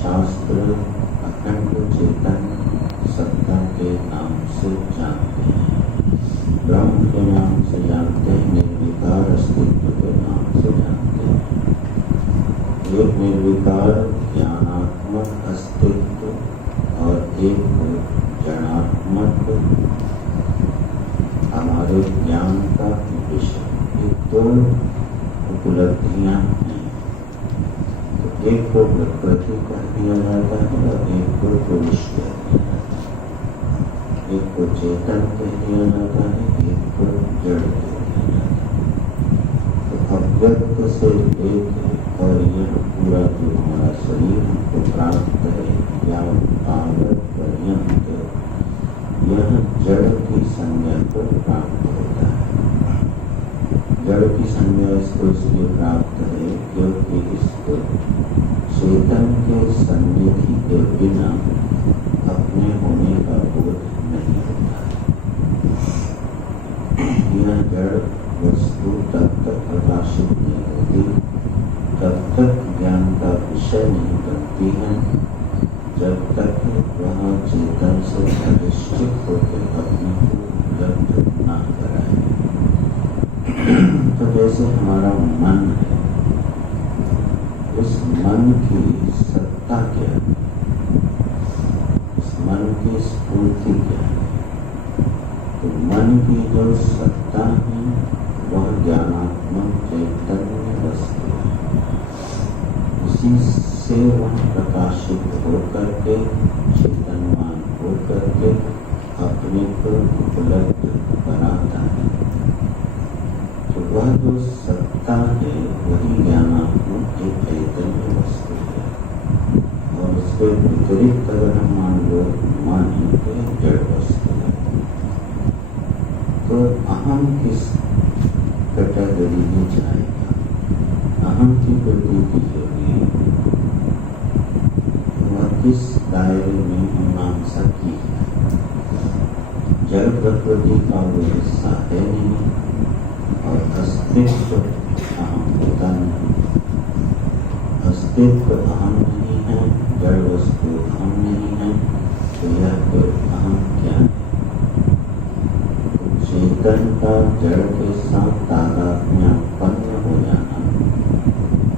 शास्त्र अखंड चेतन सत्ता के नाम से जानते हैं, ब्रह्म के नाम से जानते हैं, निर्विकार अस्तित्व के नाम से जानते हैं। एक निर्विकार ज्ञानात्मक अस्तित्व और एक जड़ात्मक हमारे ज्ञान का विषय, ये दो उपलब्धियां हैं। तो एक को प्रकृति कह दिया जाता है और एक को पुरुष कह दिया जाता है, एक को चेतन कह दिया जाता है, एक को जड़ कह दिया जाता है। तो अव्यक्त से लेकर और यह पूरा जो हमारा शरीर हमको प्राप्त है या पावर पर्यंत यह जड़ की संज्ञा को प्राप्त होता है। जड़ की संज्ञा इसको इसलिए प्राप्त है क्योंकि इसको चेतन के सन्निधि के बिना अपने होने का बोध नहीं होता है। यह जड़ वस्तु तब तक प्रकाशित नहीं होती, तब तक ज्ञान का विषय नहीं बनती है, जब तक वह चेतन से अधिष्ठित होकर अपने को उपलब्ध न कराए। तो जैसे हमारा मन है, इस मन की सत्ता क्या है, इस मन की स्फूर्ति क्या है? तो मन की जो सत्ता है वह ज्ञानात्मक चैतन्य वस्तु है। उसी से वह प्रकाशित होकर के चेतनवान होकर के अपने को उपलब्ध कराता है। तो वह जो सत्ता है वही ज्ञानात्मक एक चैतन्य वस्तु है। और उसके विपरीत अगर हम मान लो माने तो जड़ वस्तु है। तो अहम किस कैटेगरी में जाएगा? अहम की प्रतीति होगी वह किस दायरे में मीमांसा की है। जड़ प्रकृति का वो हिस्सा है नहीं और अस्तित्व अहम होता नहीं। अस्तित्व अहम नहीं है, जड़ वस्तु अहम नहीं है, तो यह फिर अहम क्या है? चेतन का जड़ के साथ तादात्म्यपन्न हो जाना,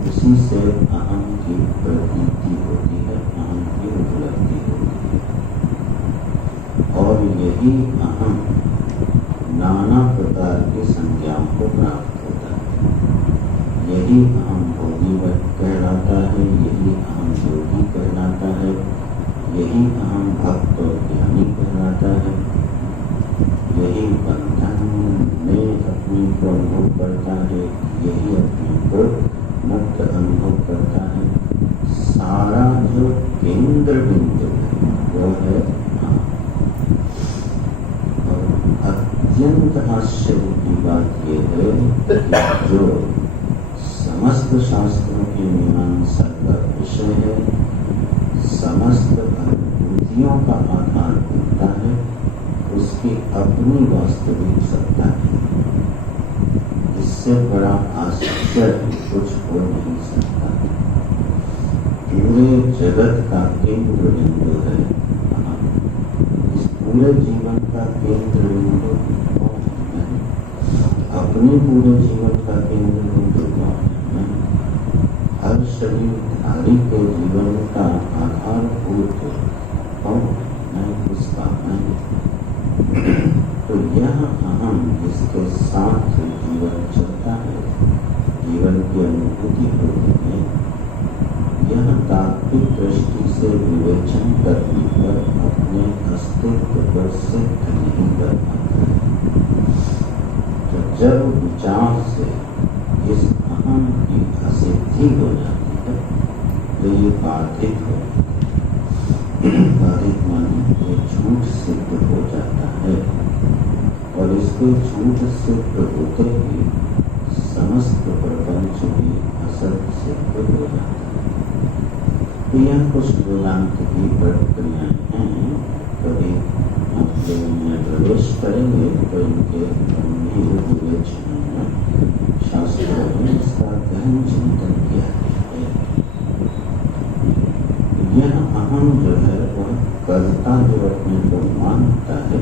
उसी से अहम की प्रतीति होती है, अहम की उपलब्धि होती है। और यही अहम नाना प्रकार की संज्ञाओं को प्राप्त होता है। यही अहम भोगी कहलाता है, यही अहम योगी कहलाता है, यही अहम भक्त और ज्ञानी कहलाता है, यही बंधन में अपने को अनुभव करता है, यही अपने को मुक्त अनुभव करता है। सारा जो केंद्र बिंदु है वो है अहम। और अत्यंत आश्चर्य की बात यह है कि जो समस्त शास्त्रों की मीमांसा का विषय है, समस्त अनुभूतियों का आधार बनता है, उसकी अपनी वास्तविक सत्ता है। इससे बड़ा आश्चर्य कुछ हो नहीं सकता। पूरे जगत का केंद्र बिंदु है। इस पूरे जीवन का केंद्र बिंदु कौन है? अपने पूरे जीवन का केंद्र बिंदु कौन है? हर शरीरधारी के जीवन का आधारभूत कौन है? उसका मैं। तो यह अहम जिसके साथ जीवन चलता है, जीवन की अनुभूति होती है, यह तात्विक दृष्टि से विवेचन करने पर अपने अस्तित्व पर सिद्ध नहीं कर पाता है। तो जब विचार से इस अहम की असिद्धि हो जाती है तो ये बाधित हो जाती है। बाधित माने ये झूठ सिद्ध हो जाता है और इसके झूठ सिद्ध होते ही समस्त प्रपंच भी असत सिद्ध हो जाता है। तो यह कुछ वेदांत की प्रक्रियाएं हैं। कभी आप लोग इनमें प्रवेश करेंगे तो इनके गंभीर विवेचन में शास्त्रों में इसका गहन चिंतन किया गया है। यह अहम जो है वह कर्ता जो अपने को मानता है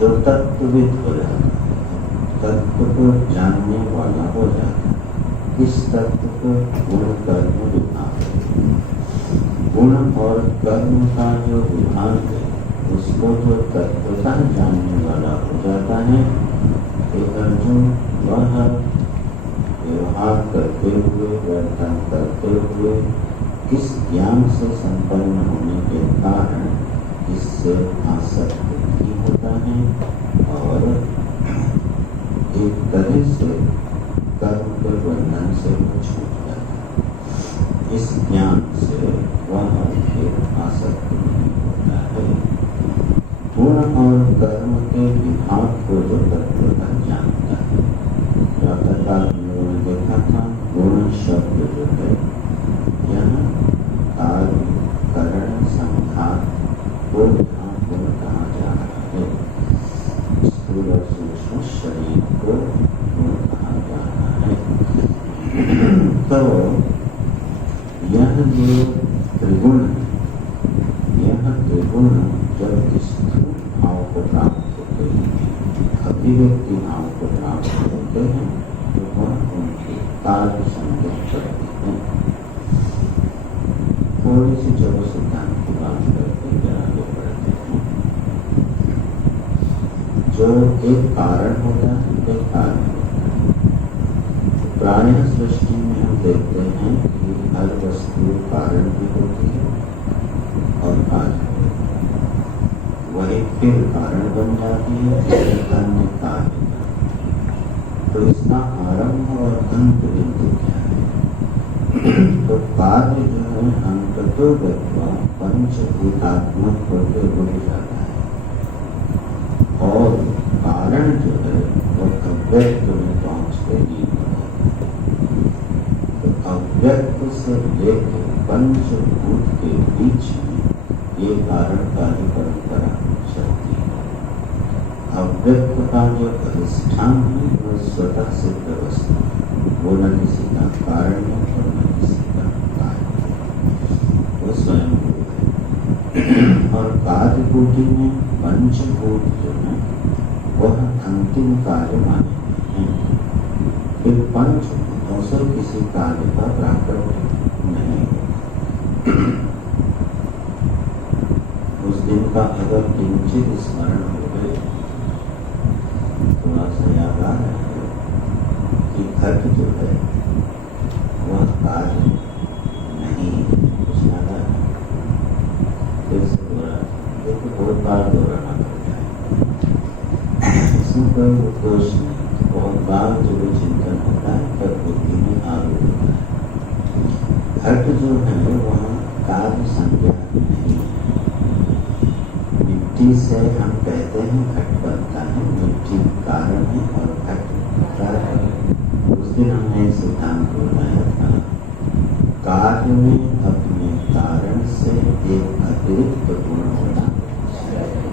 जो तत्वविद हो जाता है, तत्व को जानने वाला हो जाता है। इस तत्व को गुण कर्म विभाग, गुण और कर्म का जो विभाग है उसको जो तत्वता जानने वाला हो जाता है, अर्जुन वह व्यवहार करते हुए, वर्तन करते हुए इस ज्ञान से संपन्न होने के कारण इससे आसक्त भी होता है और एक तरह से कर्म के बंधन से वो छूट जाता है। इस ज्ञान से वह एक आसक्त नहीं होता है। गुण और कर्म के विभाग को जो तत्वता जानता है, प्रातःकाल में देखा था गुण शब्द जो है यहाँ कार्य करण संघात को यहाँ गुण कहा जा रहा है। स्थूल और सूक्ष्म शरीर को गुण कहा जा रहा है। तो यह जो त्रिगुण है, यह त्रिगुण जब स्थूल भाव को प्राप्त होते हैं, अभिव्यक्ति भाव को प्राप्त होते हैं, तो वह उनके कार्य संगत करते हैं। थोड़ी सी जब सिद्धांत की बात करके आगे बढ़ते हैं। जो एक कारण होता है, एक कार्य होता है। प्रायः सृष्टि में हम देखते हैं कि हर वस्तु कारण भी होती है और कार्य होता है। वही फिर कारण बन जाती है, इसके अन्य कार्य। तो इसका आरंभ और अंत बिंदु क्या है? तो कार्य जो है अंततो गत्वा पंचभूतात्मक होकर रुक जाता है और कारण जो है वह अव्यक्त में पहुंचते ही होता है। तो अव्यक्त से लेकर पंचभूत के बीच में ये कारण कार्य परंपरा चलती है। अव्यक्त का जो अधिष्ठान है वह स्वतः सिद्ध वस्तु है, वो न किसी का कारण है और न किसी का कार्य है, वो स्वयं है। और कार्य कोटि में पंचभूत जो है वह अंतिम कार्य माने गए हैं। फिर पंचभूतों से किसी कार्य का प्राकट्य नहीं होता। उस दिन का अगर किंचित स्मरण हो गए, थोड़ा सा याद आ रहा है कि घट जो है वह कार्य नहीं है, कुछ याद आ रहा है। फिर से दोहरा, देखो बहुत बार दोहराना पड़ जाए, इसमें कोई दोष नहीं। बहुत बार जो भी चिंतन होता है तब बुद्धि में आरोप होता है। घट जो है वह कार्य संज्ञा नहीं है। मिट्टी से हम कहते हैं घट बनता है, मिट्टी कारण है और घट कार्य है। उस दिन हमने एक सिद्धांत बताया था, कार्य में अपने कारण से एक अतिरिक्त गुण होना चाहिए।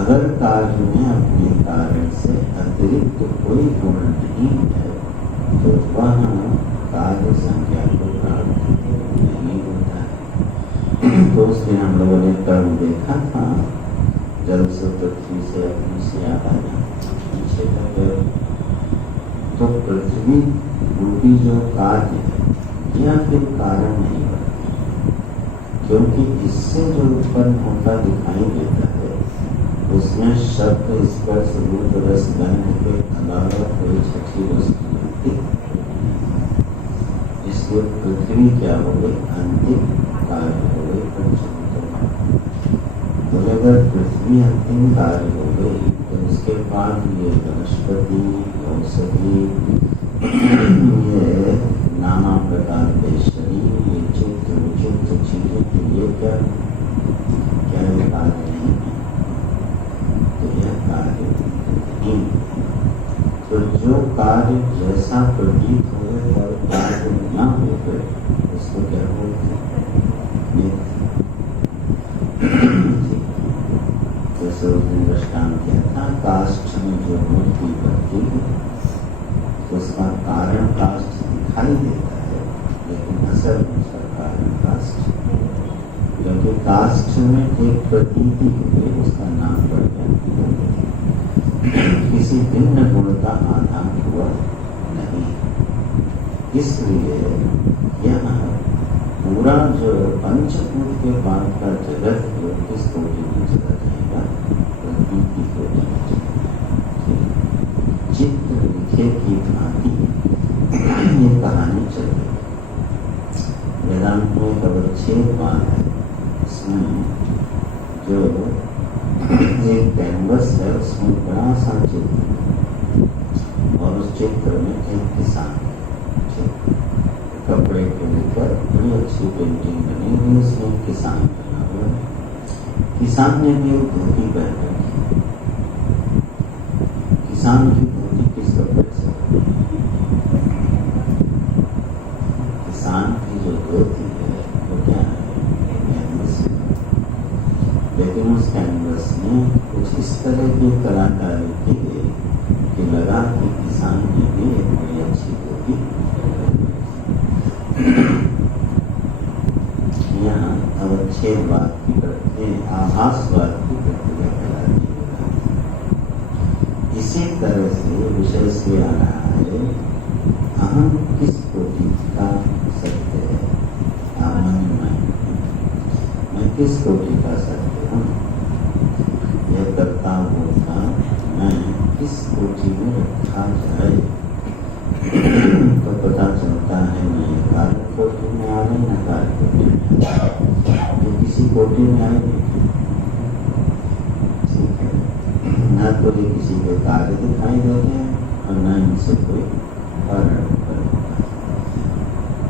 अगर कार्य में अपने कारण से अतिरिक्त कोई गुण नहीं है तो वह कार्य संज्ञा को प्राप्त नहीं होता है। तो उस दिन हम लोगों ने कर्म देखा था, जल से, पृथ्वी से, अग्नि से याद आया पीछे तक। तो पृथ्वी रूपी जो कार्य है यह फिर कारण नहीं बनती, क्योंकि इससे जो उत्पन्न होता दिखाई देता है उसमें शब्द, स्पर्श, रूप, रस, गंध के अलावा कोई छठी वस्तु नहीं। इसलिए पृथ्वी क्या हो गई? अंतिम कार्य हो गई पंचभूतों। तो अगर पृथ्वी अंतिम कार्य हो गई तो उसके बाद ये वनस्पति, औषधि, ये नाना प्रकार के शरीर, ये चित्र विचित्र चीजें, तो ये क्या ये कार्य नहीं है? तो यह कार्य नहीं है। तो जो कार्य जैसा प्रतीत हो और कार्य न हो गए उसको क्या बोलते हैं? जैसे उस दिन दृष्टांत किया था, काष्ठ में जो मूर्ति बनती है तो उसका कारण काष्ठ दिखाई देता है, लेकिन असल में उसका कारण काष्ठ, क्योंकि काष्ठ में एक प्रतीति हो गई, उसका नाम पड़ गया किसी भिन्न गुण का आधान हुआ नहीं। इसलिए यह पूरा जो पंचभूत के बाद का जगत जो किस कोटि में चला जाएगा, वह की कोटि में चला जाएगा। चित्र लिखे की भांति ये कहानी चल रही है। वेदांत में केवल 6 बात है। इसमें जो एक कैनवस है, उसमें बड़ा सा चित्र और उस चित्र में एक किसान कपड़े के ऊपर बड़ी अच्छी पेंटिंग बनी हुई, उसमें किसान बना हुआ है। किसान ने भी एक धोती पहन रखी। किसान की धोती किस कपड़े से बनी? किसान की जो धोती है वो क्या है? कैनवस है। लेकिन उस कैनवस में कुछ इस तरह की कलाकारी की गई कि लगा कि किसान ने भी एक बड़ी अच्छी धोती। यहाँ अब अच्छे बात की करते आभासवाद की प्रक्रिया कहलाती है। इसी तरह से विषय से आ रहा है, अहम किस कोटि का सत्य है? मैं किस कोटि का सत्य हूँ? यह करता होता मैं किस कोटि में रखा जाए तो पता चलता है मैं कार्य कोटि में आ रही, न कार्य कोटि में आ रही। ये किसी कोटि में आई नहीं, ठीक है। न तो ये किसी के कार्य दिखाई देते हैं और न इनसे कोई कारण बनता है।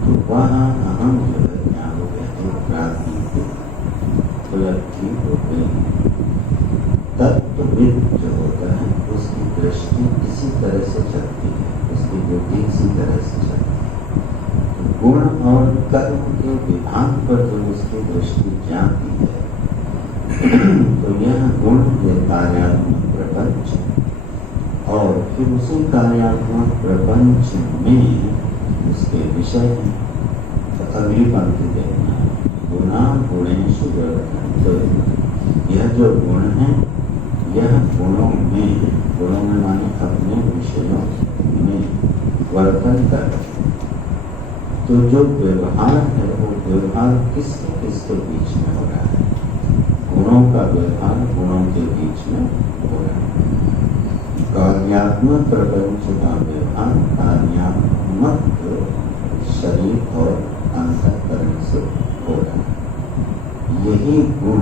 तो वहाँ अहम जो है क्या हो गया, एक प्रातिनिधिक उपलब्धि हो गई। तत्वविद जो होता है उसकी दृष्टि इसी तरह से चलती है, उसकी बुद्धि इसी तरह से चलती है। तो गुण और कर्म के विभाग पर जो उसकी दृष्टि जाती है तो यह गुण ये कार्यात्मक प्रपंच, और फिर उसी कार्यात्मक प्रपंच में उसके विषय हैं। तो अगली पंक्ति देखना, गुणा गुणेषु वर्तन्ते। यह जो गुण है यह गुणों में माने अपने विषयों में वर्तन कर। तो जो व्यवहार है वो व्यवहार किसके बीच में हो रहा है? गुणों का व्यवहार गुणों के बीच में हो रहा है। कार्यात्मक प्रपंच का व्यवहार कार्यात्मक शरीर और अंतःकरण से हो रहा है। यही गुण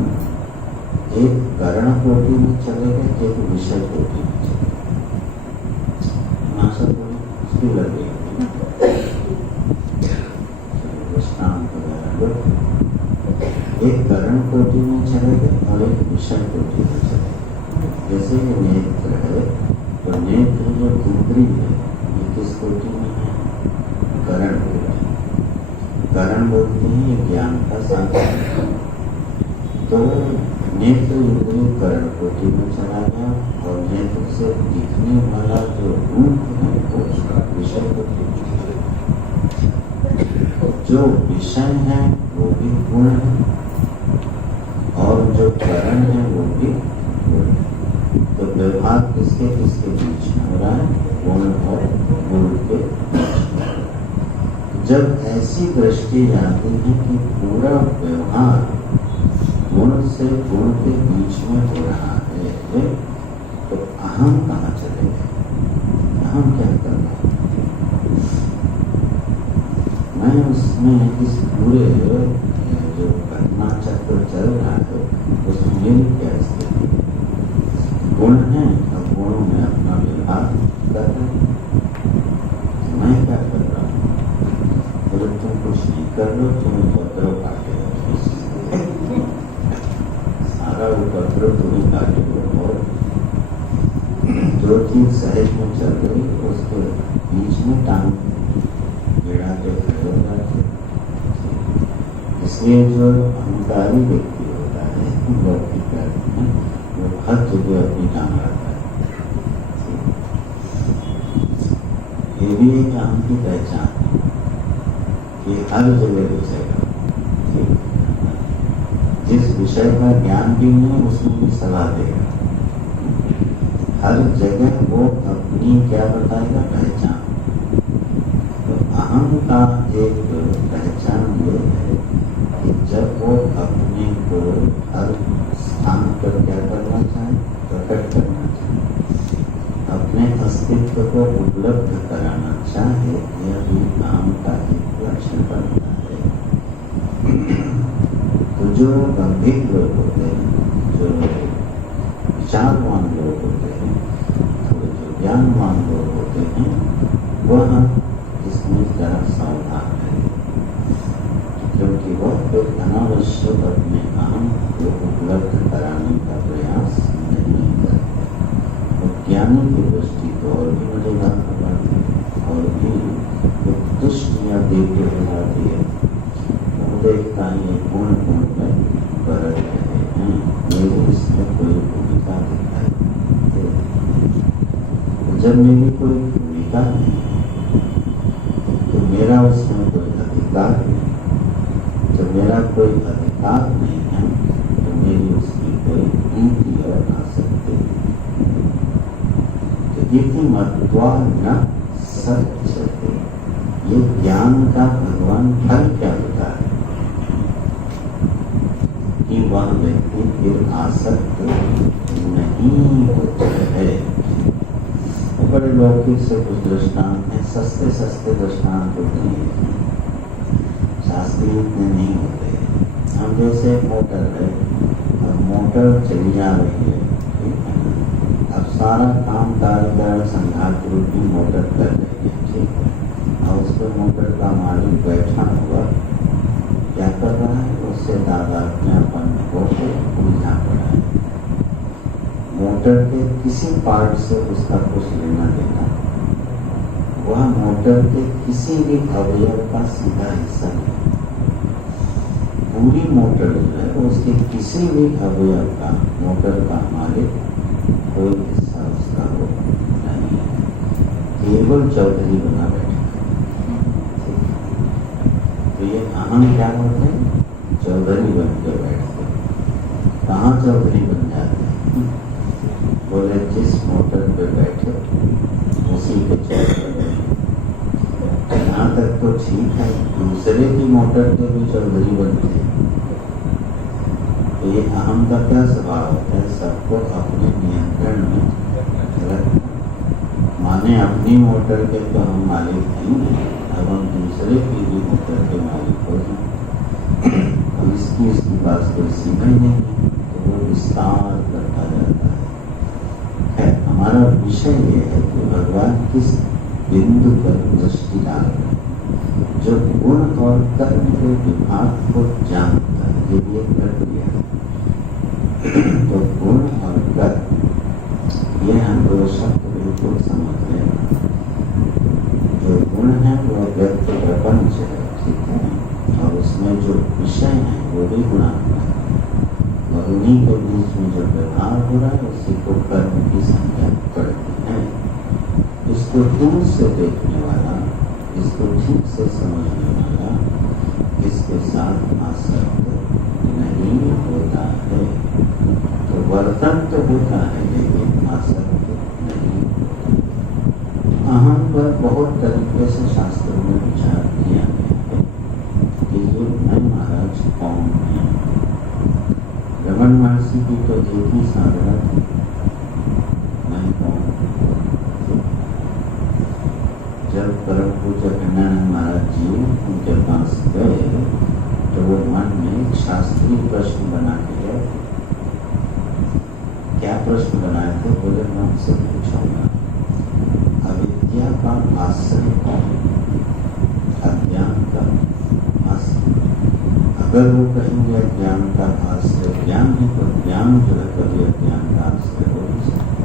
एक करण कोटि में चले गए, एक विषय कोटि में चले गए। भाषा उसकी लग गई एक करण कोटि में चले गए और एक विषय कोटि में चले गए। जैसे ये नेत्र है, तो नेत्र जो इंद्रिय है ये किस कोटि में है? करण कोटि। करण बोलते हैं ये ज्ञान का साधन। तो नेत्र इंद्रिय करण कोटि में चला गया और नेत्र से दिखने वाला जो रूप है वो उसका विषय कोटि में चला गया। जो विषय है वो भी गुण है और जो करण है वो भी गुण है। तो व्यवहार किसके बीच में हो रहा है? गुण और गुण के बीच में। जब ऐसी दृष्टि आती है कि पूरा व्यवहार गुण से गुण के बीच में हो रहा है, तो अहम कहाँ चले गए? अहम क्या कर रहा है? मैं उसमें इस पूरे जो घटना चक्र चल रहा है उसमें मेरी क्या स्थिति है? गुण है और गुणों में अपना व्यवहार कर रहे हैं। मैं क्या कर रहा हूँ? अगर तुम कुछ नहीं कर रहे हो तुम्हें उपद्रव काटेगा, सारा उपद्रव तुम्हें काटेगा। और जो चीज सहज में चल रही उसके बीच में टांग गिरा के खड़े हो जाते। इसलिए जो अहंकारी व्यक्ति होता है लौकिक में वो हर जगह अपनी टांग रखता है। ये भी एक अहम की पहचान है, ये हर जगह घुसेगा। जिस विषय का ज्ञान भी नहीं उसमें भी सलाह देगा। हर जगह वो अपनी क्या बताएगा, पहचान। तो अहम का एक पहचान ये है कि जब वो अपने को हर स्थान पर क्या करना चाहे, प्रकट करना चाहे, अपने अस्तित्व को उपलब्ध कराना चाहे, यह भी अहम का एक लक्षण बनता है। तो जो गंभीर लोग होते हैं, जो विचारवान लोग होते हैं, थोड़े जो ज्ञानवान लोग होते हैं, वह इसमें जरा सावधान है, क्योंकि वह फिर अनावश्यक अपने अहम को उपलब्ध कराने का प्रयास नहीं करते। और ज्ञानी की दृष्टि तो और भी मजेदार बनाती है, और भी दृष्टियाँ देते बनाती है। वो देखता है ये गुण गुण में बरत रहे हैं, मेरी इसमें कोई भूमिका दिखाई दे। जब मेरी कोई भूमिका नहीं है तो मेरा उसमें कोई अधिकार नहीं। जब मेरा कोई अधिकार नहीं है तो मेरी उसकी कोई नीति और आसक्ति नहीं। तो इति मत्वा न सच्चते, ये ज्ञान का भगवान फल क्या होता है कि वह व्यक्ति फिर आसक्त नहीं होता है। बड़े लौकिक से कुछ दृष्टांत हैं, सस्ते सस्ते दृष्टांत होते हैं, शास्त्रीय इतने नहीं होते। हम जैसे मोटर है, अब मोटर चली जा रही है, ठीक है ना, अब सारा काम कार्यकरण संघात रूपी मोटर कर रही है, ठीक है, और उस पर मोटर का मालिक बैठा हुआ क्या कर रहा है, उससे दादाज्ञापन को उलझा पड़ा है। मोटर के किसी पार्ट से उसका कुछ लेना देना, वह मोटर के किसी भी अवयव का सीधा हिस्सा नहीं। पूरी मोटर जो है उसके किसी भी अवयव का, मोटर का मालिक कोई हिस्सा उसका हो नहीं है, केवल चौधरी बना बैठा है। तो ये अहम क्या होते हैं, चौधरी बन के बैठते। कहाँ चौधरी बन जाते हैं, बोले जिस मोटर पे बैठे उसी पे चौधरी। यहाँ तक तो ठीक है, दूसरे की मोटर पे भी चौधरी बनते हैं। तो ये अहम का क्या स्वभाव होता है, सबको अपने नियंत्रण में रखना। माने अपनी मोटर के तो हम मालिक नहीं हैं, अब हम दूसरे की भी मोटर के मालिक हो जाए। अब इसकी पास कोई सीमा ही नहीं है, तो वो विस्तार करता जाता है। हमारा विषय ये है कि भगवान किस बिंदु पर दृष्टि डाल रहे हैं, जो गुण और कर्म के विभाग को जानता है, ये भी एक प्रक्रिया है। तो गुण और कर्म, ये हम दो शब्द बिल्कुल समझ रहे हैं। जो गुण है वो व्यक्त प्रपंच है, ठीक है, और उसमें जो विषय है वो भी गुणात्मक है, और उन्हीं के बीच में जो व्यवहार हो रहा है उसी को कर्म की संज्ञा पड़ती है। इसको दूर से देखने वाला, इसको ठीक से समझने वाला इसके साथ आसक्त नहीं होता है। तो वर्तन तो होता है लेकिन आसक्त नहीं होता। अहम पर बहुत तरीके से शास्त्रों में विचार किया गया है कि ये मैं महाराज कौन है। रमन महर्षि की तो एक ही साधना थी, मैं कौन। जब परम पूज्य गंगानंद महाराज जी उनके पास गए तो वो मन में एक शास्त्रीय प्रश्न बना के गए। क्या प्रश्न बनाए थे, बोले मैं उनसे पूछूंगा अविद्या का आश्रय कौन, अज्ञान का आश्रय। अगर वो कहेंगे अज्ञान का आश्रय ज्ञान है तो ज्ञान जो है कभी अज्ञान का आश्रय हो नहीं सकता,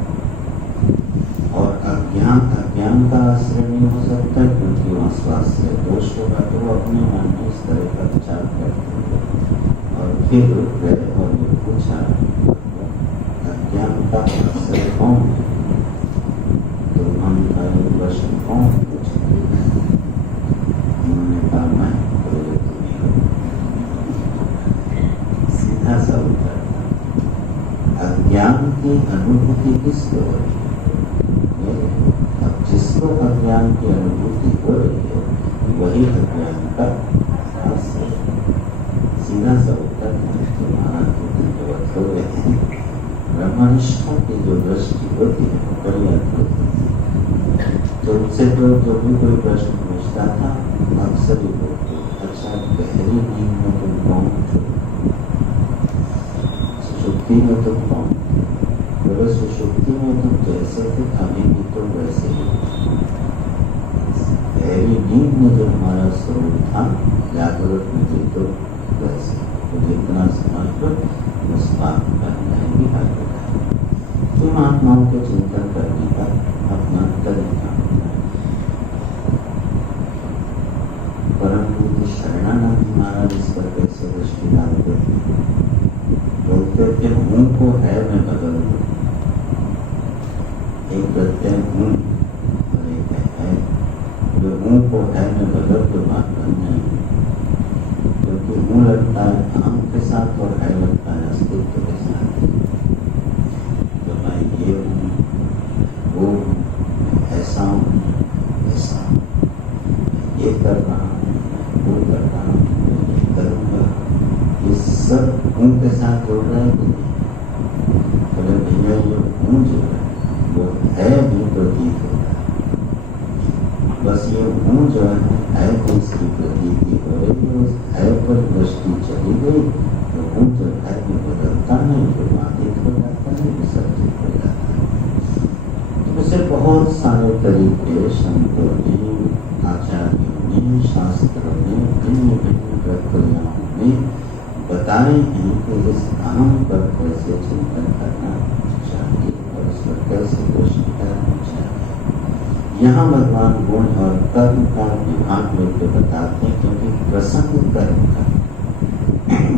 और अज्ञान का आश्रय नहीं हो सकता क्योंकि वहाँ स्वास्थ्य दोष होगा। तो वो अपने मन में इस तरह का विचार करते हैं और फिर गए और ये पूछा अज्ञान का आश्रय कौन है। तो उन्होंने ये प्रश्न कौन पूछे, उन्होंने कहा मैं। सीधा सा उत्तर, अज्ञान की अनुभूति किसको होती है, अब जिसको अज्ञान की अनुभूति हो रही है वही अज्ञान का हास्य सीधा सा उत्तर है कि महाराज दंडवत हो गए हैं। ब्रह्मनिष्ठों की जो दृष्टि होती है वो बड़ी अद्भुत होती है। तो उनसे तो जो भी कोई प्रश्न पूछता था अक्सर ही बोलते, अच्छा गहरी नींद में तुम कौन थे, सुषुप्ति में तुम कौन थे? बोले सुषुप्ति में तुम जैसे थे अभी भी तुम वैसे ही। गहरी नींद में जो हमारा स्वरूप था जागृत में भी तो वैसे। तो इतना समझ कर उस बात का नहीं हाथ बताया। तुम आत्माओं के चिंतन करने का अपना तरीका होता है। परंतु शरणानंद महाराज इस पर कैसे दृष्टि डालते हैं, बोलते कि हूँ को है मैं बदल दूँ। एक कहते हैं हूँ और एक है। जो हूँ को है मैं बदल तो बात बन जाएगी, क्योंकि हूँ लगता है हम के साथ और है लगता है अस्तित्व के साथ। तो मैं ये हूँ, वो ऐसा हूँ, ऐसा हूँ, ये कर रहा हूँ, वो कर रहा हूँ, ये करूँगा, ये सब हूँ के साथ जोड़ रहे हैं कि नहीं? बोले भैया ये हूँ जो है वो है भी प्रतीत होता है। बस ये हूँ जो है की इसकी प्रतीति हो रही है, उस है पर दृष्टि चली गई तो हूँ जो है वो बदलता नहीं, जो बाधित हो जाता है, विसर्जित हो जाता है। तो इसे बहुत सारे तरीके संतों ने, आचार्यों ने, शास्त्रों ने भिन्न भिन्न प्रक्रियाओं में बताए हैं कि इस अहम पर कैसे चिंतन करना चाहिए और इस पर कैसे दृष्टि करनी चाहिए। यहाँ भगवान गुण और कर्म का विभाग लेकर बताते हैं, क्योंकि प्रसंग कर्म का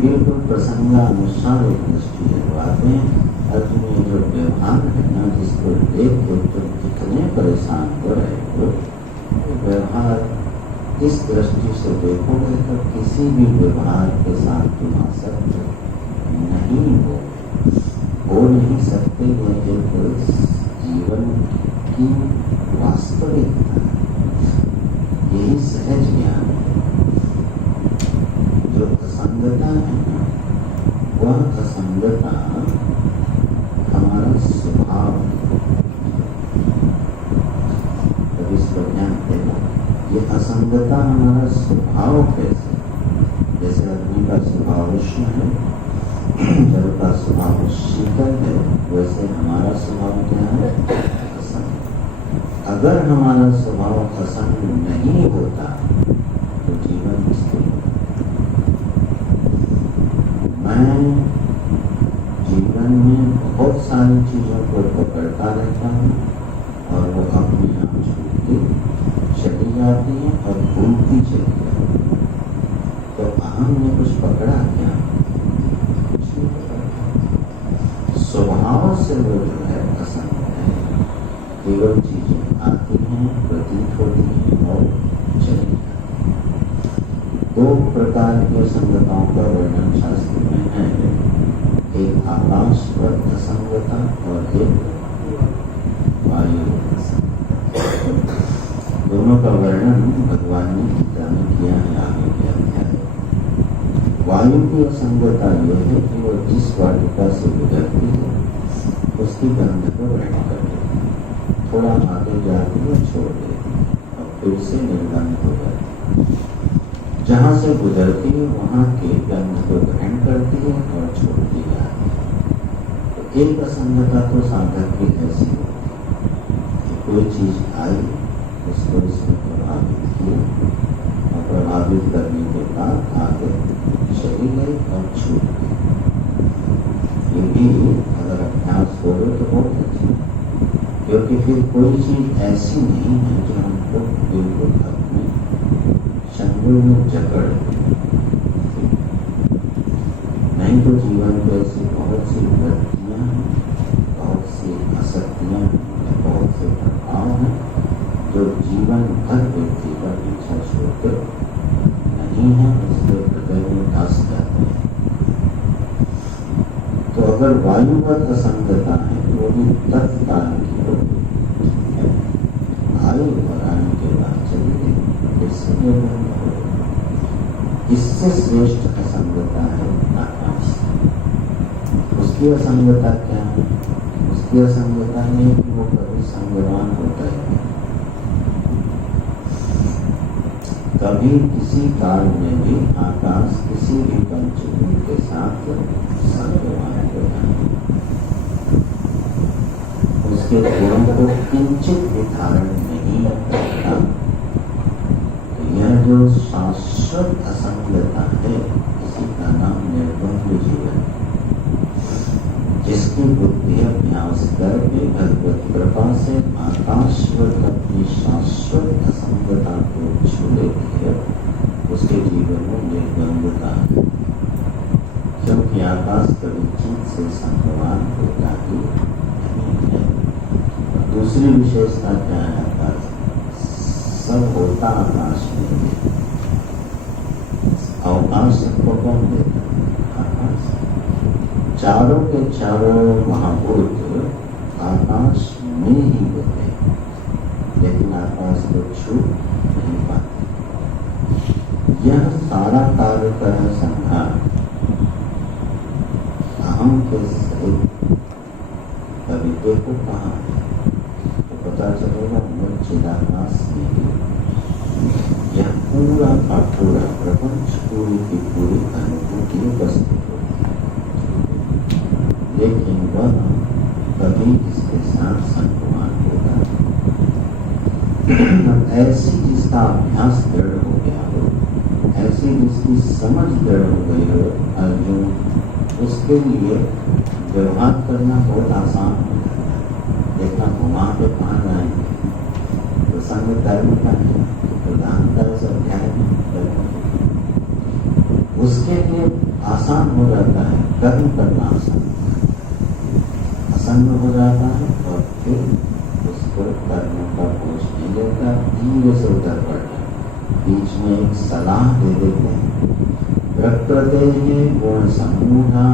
बिल्कुल प्रसंगानुसार एक दृष्टि लगवाते हैं। अर्जुन ये जो व्यवहार है ना, जिसको देख के तुम कितने परेशान हो रहे हो, व्यवहार इस दृष्टि से देखोगे तो किसी भी व्यवहार के साथ तुम आसक्त नहीं हो नहीं सकते। ये एक जीवन की वास्तविकता है, यही सहज ज्ञान है। जो असंगता है ना, वह असंगता हमारा स्वभाव है। तब इस पर ध्यान देना, ये असंगता हमारा स्वभाव कैसे? जैसे अग्नि का स्वभाव उष्ण है, जल का स्वभाव शीतल है, वैसे हमारा स्वभाव क्या है? असंग। अगर हमारा स्वभाव असंग नहीं होता तो जीवन स्थिर होता। मैं जीवन में बहुत सारी चीजों को पकड़ता रहता हूँ और वो अपने आप छूटती चली जाती है और भूलती चली जाती है। तो अहम ने कुछ पकड़ा क्या? कुछ नहीं पकड़ा। स्वभाव से वो जो है असंग है, केवल चीजें आती हैं, प्रतीत होती हैं और चली जाती हैं। दो प्रकार की असंगताओं का वर्णन शास्त्र में है, एक आकाशवत असंगता और एक वायु असंगता। दोनों का वर्णन भगवान ने गीता में किया है आगे के अध्याय। वायु की असंगता यह है कि वो जिस वाटिका से गुजरती है उसकी गंध को ग्रहण कर लेती है, थोड़ा आगे जाती है छोड़ देती है और फिर से निर्गंध हो जाती है। जहाँ से गुजरती है वहाँ के गंध को ग्रहण करती है और छोड़ती जाती है। तो एक असंगता तो साधक की ऐसी होती है कि कोई चीज आई, उसको इसमें प्रभावित किया और प्रभावित करने के बाद आगे चली गई और छूट गई। ये भी अगर अभ्यास हो तो बहुत अच्छा, क्योंकि फिर कोई चीज ऐसी नहीं है जो हमको बिल्कुल अपने चंगुल में जकड़ नहीं। तो जीवन में ऐसी बहुत सी वृत्तियाँ हैं, बहुत सी आसक्तियाँ हैं, बहुत से प्रभाव हैं जो जीवन भर व्यक्ति का पीछा छोड़ते नहीं है, उसके हृदय में धस जाते हैं। तो अगर वायुवत असंगता है तो वो भी तत्काल की होगी, इससे श्रेष्ठ असंगता है आकाश। उसकी असंगता क्या है? उसकी असंगता है कि वो कभी संगवान होता है, कभी किसी काल में भी आकाश किसी भी पंचभूत के साथ संगवान होता है। उसके गुणों को किंचित भी धारण नहीं करता। यह जो शाश्वत असंगता है, इसी का नाम निर्द्वंद्व जीवन। जिसकी बुद्धि अभ्यास करके भगवत कृपा से आकाशवत अपनी शाश्वत असंगता को छू लेती है, उसके जीवन में निर्द्वंद्वता है। क्योंकि आकाश कभी चीज से संगवान होता ही नहीं है। दूसरी विशेषता क्या है आकाश? सब होता आकाश में है। अवकाश सबको कौन देता है? आकाश। चारों के चारों महाभूत आकाश में ही होते हैं, लेकिन आकाश को छू नहीं पाते। यह सारा कार्यकरण संहार अहम के सहित कभी देखो कहाँ है तो पता चलेगा चिदाकाश में ही यह पूरा का पूरा प्रपंच, पूरी की पूरी अनुभूति उपस्थित होती है। लेकिन वह कभी इसके साथ संगवान होता है। ऐसी जिसका अभ्यास दृढ़ हो गया हो, ऐसी जिसकी समझ दृढ़ हो गई हो अर्जुन, उसके लिए व्यवहार करना बहुत आसान हो जाता है। देखना घुमा के कहाँ जाएंगे, प्रसंग कर्म का है, प्रधानता से अध्याय उसके लिए आसान हो जाता है। कर्म करना आसान असंग हो जाता है और फिर उसको कर्म का बोझ नहीं लेता, धीरे से उतर पड़ता है। बीच में एक सलाह दे देते हैं, प्रकृते गुण समूहा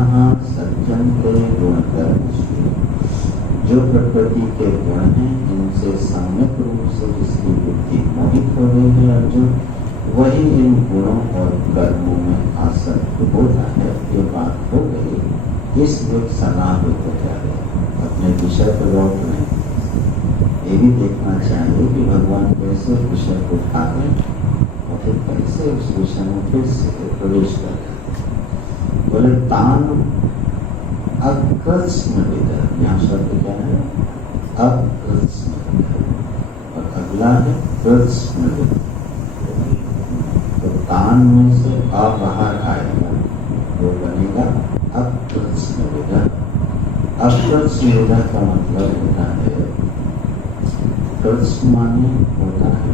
सज्जनते गुण कर्मसु। जो प्रकृति के गुण हैं, इनसे सम्यक रूप से जिसकी बुद्धि मोहित हो गई है अर्जुन, वही इन गुणों और कर्मों में आसक्त होता है। ये बात हो गई। इस एक सलाह देते जा रहे अपने विषय पर लौट रहे। ये भी देखना चाहिए कि भगवान कैसे उस विषय को उठा रहे और फिर कैसे उस विषय में फिर से प्रवेश कर रहे। बोले तान अकृत्स्म विद, यहाँ शब्द क्या है? अकृत्स्म विद, और अगला है कृत्स्म विद। तो तान में से अ बाहर आएगा तो बनेगा अकृत्स्म विद। अकृत्स्म विद का मतलब होता है, कृत्स्म माने होता है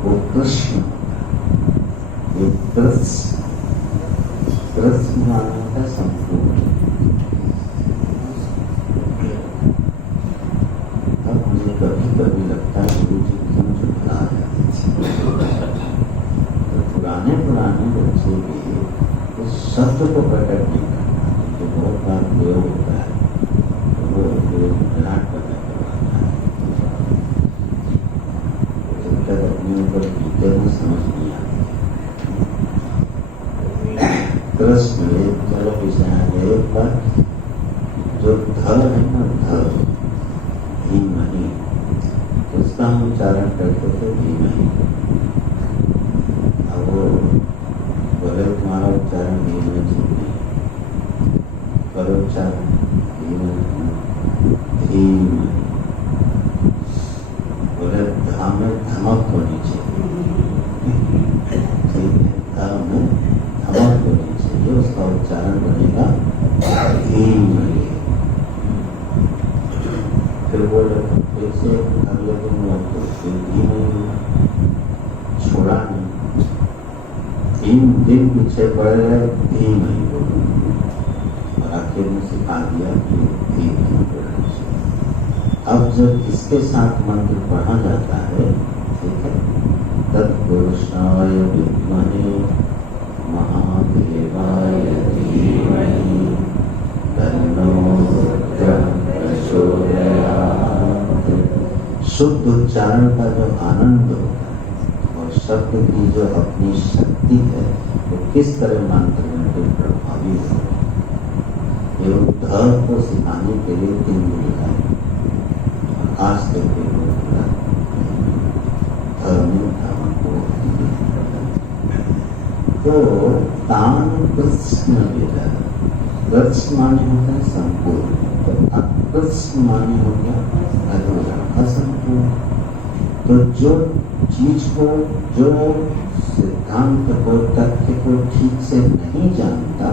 वो कृष्ण, कृष्ण माने का संपूर्ण। अब मुझे कभी कभी लगता है गुरु जी क्यों चुटला है, तो पुराने बच्चे भी उस शब्द को प्रकट नहीं करता, जो बहुत बार प्रयोग होता है तो वो विराट प्रकट करवाता है। जब तक अपने ऊपर बीते में समझ नहीं आती। कृष्ण चलो विषय पर जो ध है ना, ध धीमहि, उसका हम उच्चारण करते थे धीमहि। अब वो बोले तुम्हारा उच्चारण धीमहि नहीं, पर उच्चारण धीमहि। बोले धा में धमक होनी चाहिए, धा में धमक होनी चाहिए, उसका उच्चारण बनेगा धीमहि। फिर बोले फिर से अगले दिन फिर धीमहि, छोड़ा नहीं, 3 दिन पीछे पड़ गए धीमहि बोलो, और आखिर में सिखा दिया कि धीमहि बोलना चाहिए। अब जब इसके साथ मंत्र पढ़ा जाता है, ठीक है, तत्पुरुषाय विद्महे महादेवाय धीमहि शुद्ध उच्चारण का जो आनंद होता है और शब्द की जो अपनी शक्ति है वो किस तरह मंत्र में प्रभावी हो। ये ध को सिखाने के लिए 3 दिन है और आज तक के तो तान कृष्ण विदा कृष्ण माने होता है संपूर्ण, अकृष्ण माने हो गया अधूरा असंपूर्ण। तो जो चीज को, जो सिद्धांत को, तथ्य को ठीक से नहीं जानता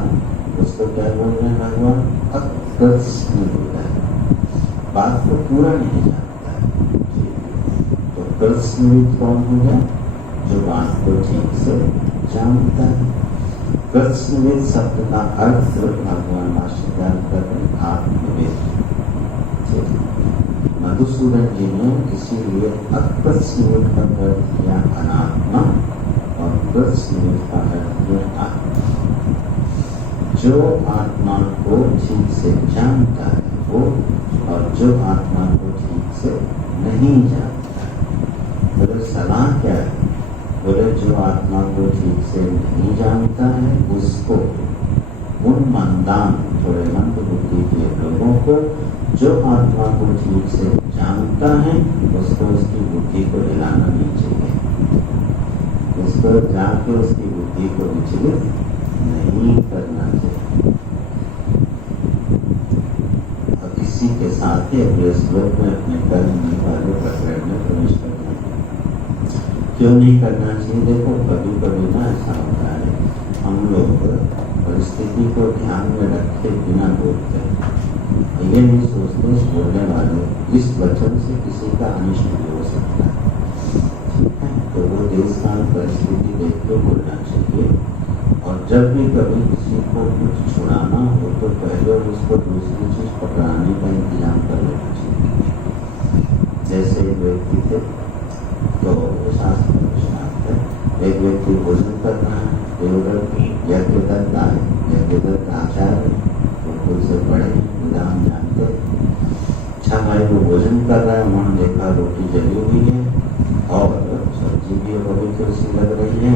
उसको क्या बोल रहे हैं भगवान? अकृष्ण विदा, बात को पूरा नहीं जानता है। तो कृष्णविद कौन हो गया? जो बात को ठीक से जानता है। कृष्णविद शब्द का अर्थ भगवान भाष्यकार कर रहे आत्मविद। मधुसूदन जी ने इसीलिए अकृष्णविद का अर्थ किया अनात्मा और कृष्णविद का अर्थ किया आत्मा। जो आत्मा को ठीक से जानता है वो, और जो आत्मा को ठीक से नहीं जानता है। तो सलाह क्या है? बोले जो आत्मा को ठीक से नहीं जानता है उसको, उन मंदान थोड़े मंद बुद्धि के लोगों को, जो आत्मा को ठीक से जानता है उसको उसकी बुद्धि को हिलाना नहीं चाहिए, उसको जाके उसकी बुद्धि को विचलित नहीं करना चाहिए। और किसी के साथ ही अगले श्लोक में अपने कर्म वाले प्रकरण में प्रवेश करना क्यों नहीं करना चाहिए? देखो कभी कभी ना ऐसा होता है, हम लोग परिस्थिति को ध्यान में रखे बिना बोलते हैं। ये नहीं सोचते इस बोलने वाले इस वचन से किसी का अनिष्ट भी हो सकता है। ठीक है, तो वो देश काल परिस्थिति देख के बोलना चाहिए। और जब भी कभी किसी को कुछ छुड़ाना हो तो पहले उसको दूसरी चीज पकड़ाने का इंतजाम कर लेना चाहिए। जैसे एक व्यक्ति थे, तो शास्त्र में विश्वास है, एक व्यक्ति भोजन कर रहा है, देवव्रत यज्ञदत्त आए, यज्ञदत्त आचार्य बिल्कुल से बड़े निदान जानते। अच्छा भाई वो भोजन कर रहा है, उन्होंने देखा रोटी जली हुई है और सब्जी भी पवित्र सी लग रही है,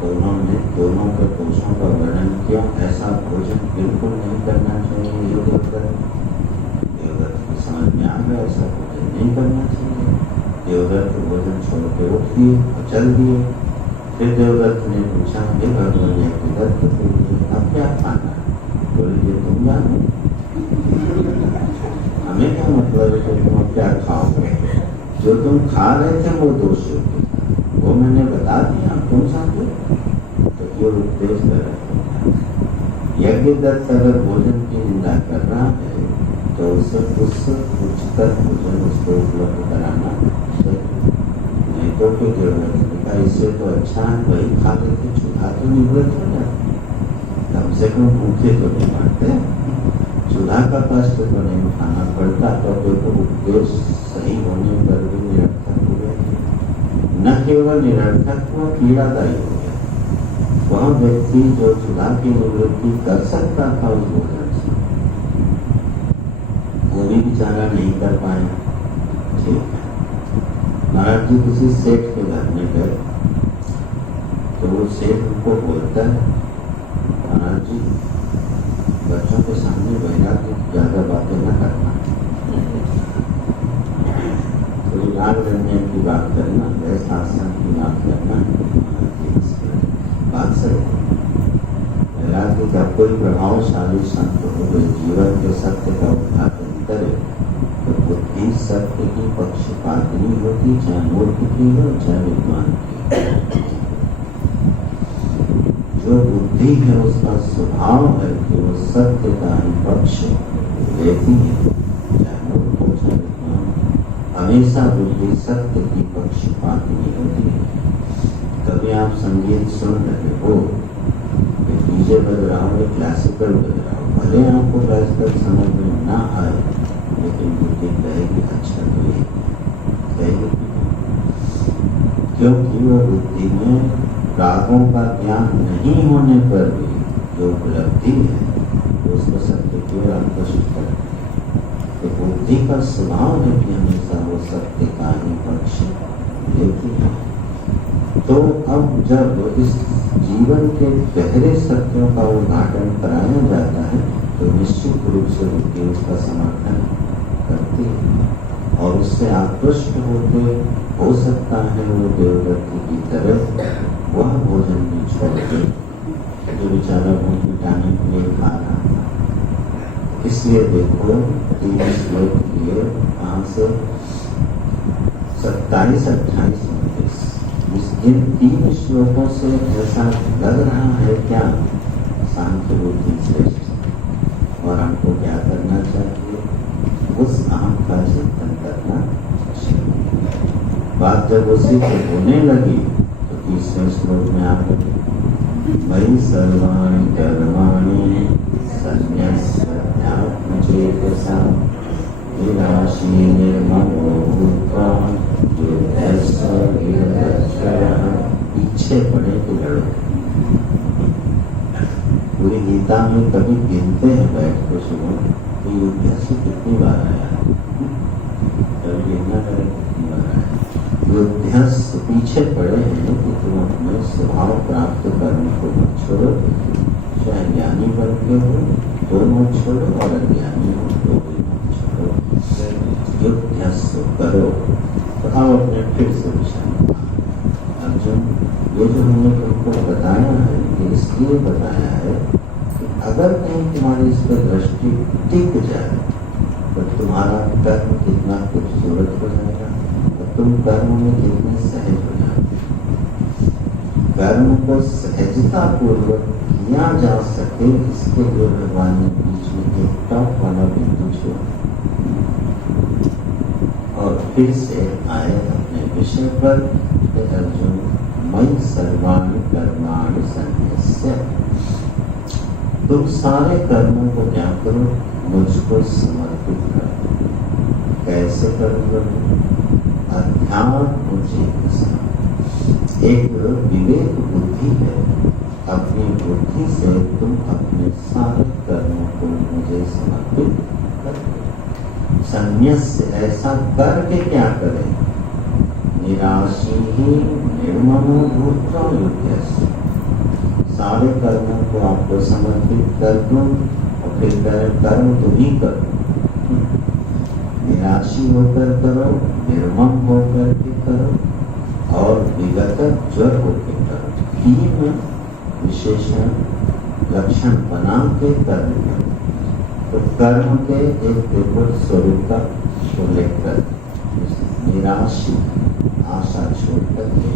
तो उन्होंने दोनों के दोषों का वर्णन किया। ऐसा भोजन बिल्कुल नहीं करना चाहिए। देवव्रत की समझ में आ गया ऐसा भोजन नहीं करना चाहिए। देवव्रत भोजन छोड़ के उठ दिए और चल दिए। फिर देवव्रत ने पूछा, हे भगवान यज्ञदत्त अब क्या खाना है? बोले तुम जानो, हमें क्या मतलब है कि तुम अब क्या खाओगे? जो तुम खा रहे थे वो दोष योग्य था, वो मैंने बता दिया, तुम समझो। तो ये उपदेश कर रहे। यज्ञदत्त अगर भोजन की निंदा कर रहा है तो उसे उस उच्चतर भोजन उसको उपलब्ध कराना चाहिए। नहीं तो फिर देवव्रत इससे तो अच्छा है वही खा लेते, चूल्हा तो निवृत्त हो जाता, कम से कम भूखे तो नहीं मरते, चूल्हा का कष्ट तो नहीं उठाना पड़ता। तो देखो उपदेश सही होने पर भी निरर्थक हो गया। न केवल निरर्थक हुआ, पीड़ादायी हो गया। वह व्यक्ति जो चूल्हा की निवृत्ति कर सकता था उस भोजन से, वो भी बेचारा नहीं कर पाए। ठीक है, महाराज जी किसी सेठ के घर में गए तो वो सेठ उनको बोलता है, महाराज जी बच्चों के सामने वैराग्य की ज्यादा बातें न करना, कोई राग रंजन की बात करना, वैशासन की बात करना, बात सही। वैराग्य का कोई प्रभावशाली संत हो गए जीवन के सत्य का उद्घाटन करे तो बुद्धि सत्य की पक्षपातनी होती, चाहे मूर्ख की हो चाहे विद्वान की। जो बुद्धि है उसका स्वभाव है कि वो सत्य का ही पक्ष लेती है, चाहे मूर्ख हो चाहे विद्वान। हमेशा बुद्धि सत्य की पक्षपातनी होती है। कभी आप संगीत सुन रहे हो, डीजे बज रहा हो, क्लासिकल बज रहा हो, भले आपको क्लासिकल समझ में ना आए, लेकिन बुद्धि कहेगी अच्छा तो ये कहेगी, क्योंकि वो बुद्धि में रागों का ज्ञान नहीं होने पर भी जो उपलब्धि है तो उसको सत्य की ओर आकर्षित करता है। तो बुद्धि का स्वभाव है कि हमेशा वो सत्य का ही पक्ष लेती है। तो अब जब इस जीवन के गहरे सत्यों का उद्घाटन कराया जाता है तो निश्चित रूप से बुद्धि उसका समर्थन करती है और उससे आकृष्ट होते हो सकता है वो देवदत्त की तरह वह भोजन भी छोड़ दे जो बेचारा भूख मिटाने के लिए खा रहा था। इसलिए देखो 3 श्लोक लिए वहां से 27-28 इन 3 श्लोकों से ऐसा लग रहा है क्या सांख्य बुद्धि श्रेष्ठ और हमको क्या करना चाहिए उस अहम का चिंतन करना चाहिए। बात जब उसी से होने लगी तो 30वें श्लोक में आप मयि सर्वाणि कर्माणि सन्न्यस्यात्मचेतसा विनाशी निर्ममो भूत्वा पीछे पड़े तो लड़ो। पूरी गीता में कभी गिनते हैं बैठ के सुबह तो युद्ध से कितनी बार आया, कभी गिनना करें कितनी बार आया। युद्ध पीछे पड़े हैं कि तुम अपने स्वभाव प्राप्त करने को मत छोड़ो, चाहे ज्ञानी बन के हो तो मत छोड़ो और अज्ञानी हो तो भी मत छोड़ो, युद्ध करो। तो हम अपने फिर से विषय अर्जुन ये जो हमने तुमको बताया है ये इसलिए बताया है कि अगर कहीं तुम्हारी इस पर दृष्टि टिक जाए तो तुम्हारा कर्म कितना खूबसूरत हो जाएगा तो तुम कर्म में कितने सहज हो जाओगे। कर्म को सहजता पूर्वक किया जा सके इसके लिए भगवान ने बीच में एक टॉप वाला बिंदु छोड़ा और फिर से आए अपने विषय पर अर्जुन मयि सर्वाणि कर्माणि सन्न्यस्य तुम सारे कर्मों को क्या करो मुझको समर्पित करो। कैसे करो? अध्यात्म चेतसा एक विवेक बुद्धि है, अपनी बुद्धि से तुम अपने सारे कर्मों को मुझे समर्पित करो। सन्न्यस्य ऐसा करके क्या करें? निराशी ही निर्ममो भूत्वा युध्यस्य सारे कर्मों को आपको समर्पित कर दो और फिर कर्म तुम ही करो। निराशी होकर करो, निर्मम होकर के करो और विगत ज्वर होकर करो। 3 विशेषण लक्षण बना के कर्म करो। तो कर्म के एक विपुल स्वरूप का उल्लेख कर निराशी आशा छोड़ करके,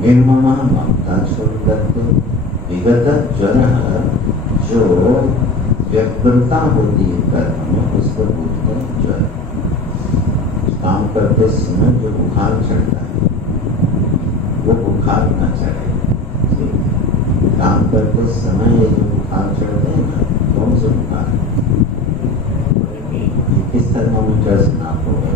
निर्ममा ममता छोड़ करके, विगत ज्वर जो व्यग्रता होती है कर्म में उसको भूलकर ज्वर। काम करते समय जो बुखार चढ़ता है वो बुखार न चढ़े। काम करते समय ये जो बुखार चढ़ते हैं ना कौन से बुखार है? किस थर्मामीटर से नापोगे?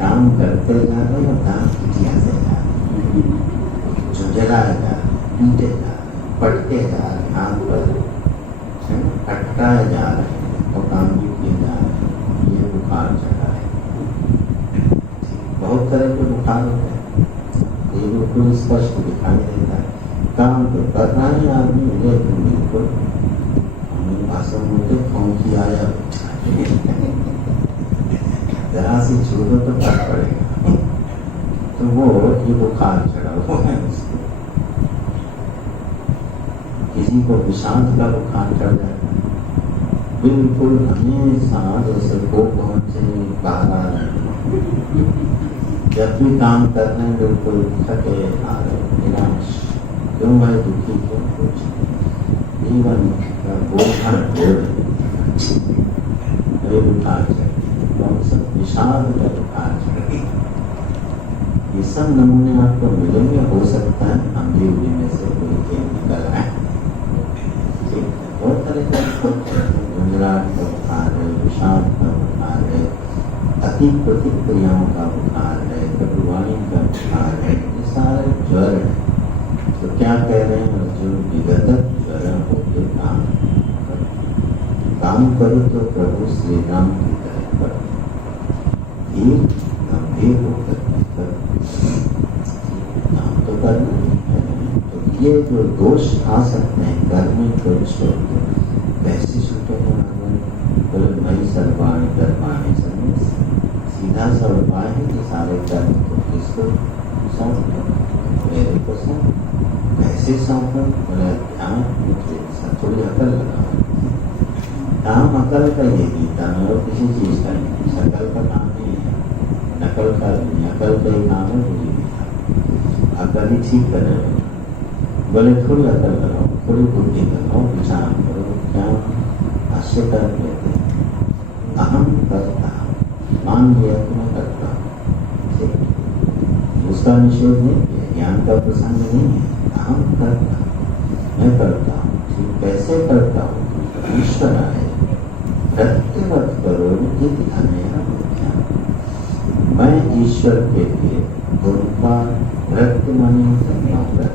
काम करते जा रहे हो काम किया से जा रहे झुंझलाए जा रहे पीटे जा रहे पटके जा रहे हाथ पर अटकाए जा रहे हैं और काम भी किए जा रहे हैं। ये बुखार चढ़ा है। बहुत तरह के बुखार होते हैं, ये बिल्कुल स्पष्ट दिखाई देता है। काम तो कर रहा है आदमी लेकिन बिल्कुल भाषण बोलते फौंकी आया जरा सी छूटो तो फट पड़ेगा तो वो ये बुखार चढ़ा हुआ है उसको। किसी को विषाद का बुखार चढ़ जाता है, बिल्कुल हमेशा जैसे को पहुंचे बाहर जब भी काम करने बिल्कुल थके हारे निराश क्यों भाई दुखी क्यों कुछ जीवन का बोझ बुखार चढ़े विषाद का बुखार चढ़े। ये सब नमूने आपको मिलेंगे। हो सकता है अंधी उड़ी में से कोई खेल निकल आए। बहुत तरह का गुजरात का बुखार है, विषाद का बुखार है, अति प्रतिक्रियाओं का बुखार है, कटुवाणी का बुखार है, ये सारे ज्वर है। तो क्या कह रहे हैं अर्जुन? विगत ज्वर काम करो। काम करो तो प्रभु श्री राम की तरह करो, धीर गंभीर होकर करो। काम तो करना है। तो ये जो दोष आ सकते हैं कर्म को छोड़ दो, कैसे छूटेगा? बोले मई सर्वाणी कर्माणि सन्न्यास, सीधा सा उपाय है कि सारे कर्म को किसको सौंप दो? मेरे को सौंप। कैसे सौंपो? बोले ध्यान, थोड़ी अकल लगाओ। काम अकल का ये गीता में और किसी चीज का नहीं, शकल का काम नहीं है, नकल का नहीं, अकल का ही काम है। मुझे गीता अकल ही ठीक करे। बोले थोड़ी अकल लगाओ, थोड़ी बुद्धि लगाओ, विचार करो। क्या भाष्यकार कहते हैं? अहम करता, मान लिया कि मैं करता हूँ, उसका निषेध नहीं किया, ज्ञान का प्रसंग नहीं है। अहम करता, मैं करता हूँ। ठीक, कैसे करता हूँ? ईश्वर आए, प्रत्यवर्त करो, ये दिखाने मैं ईश्वर के लिए उनका प्रत्य माने करना होगा।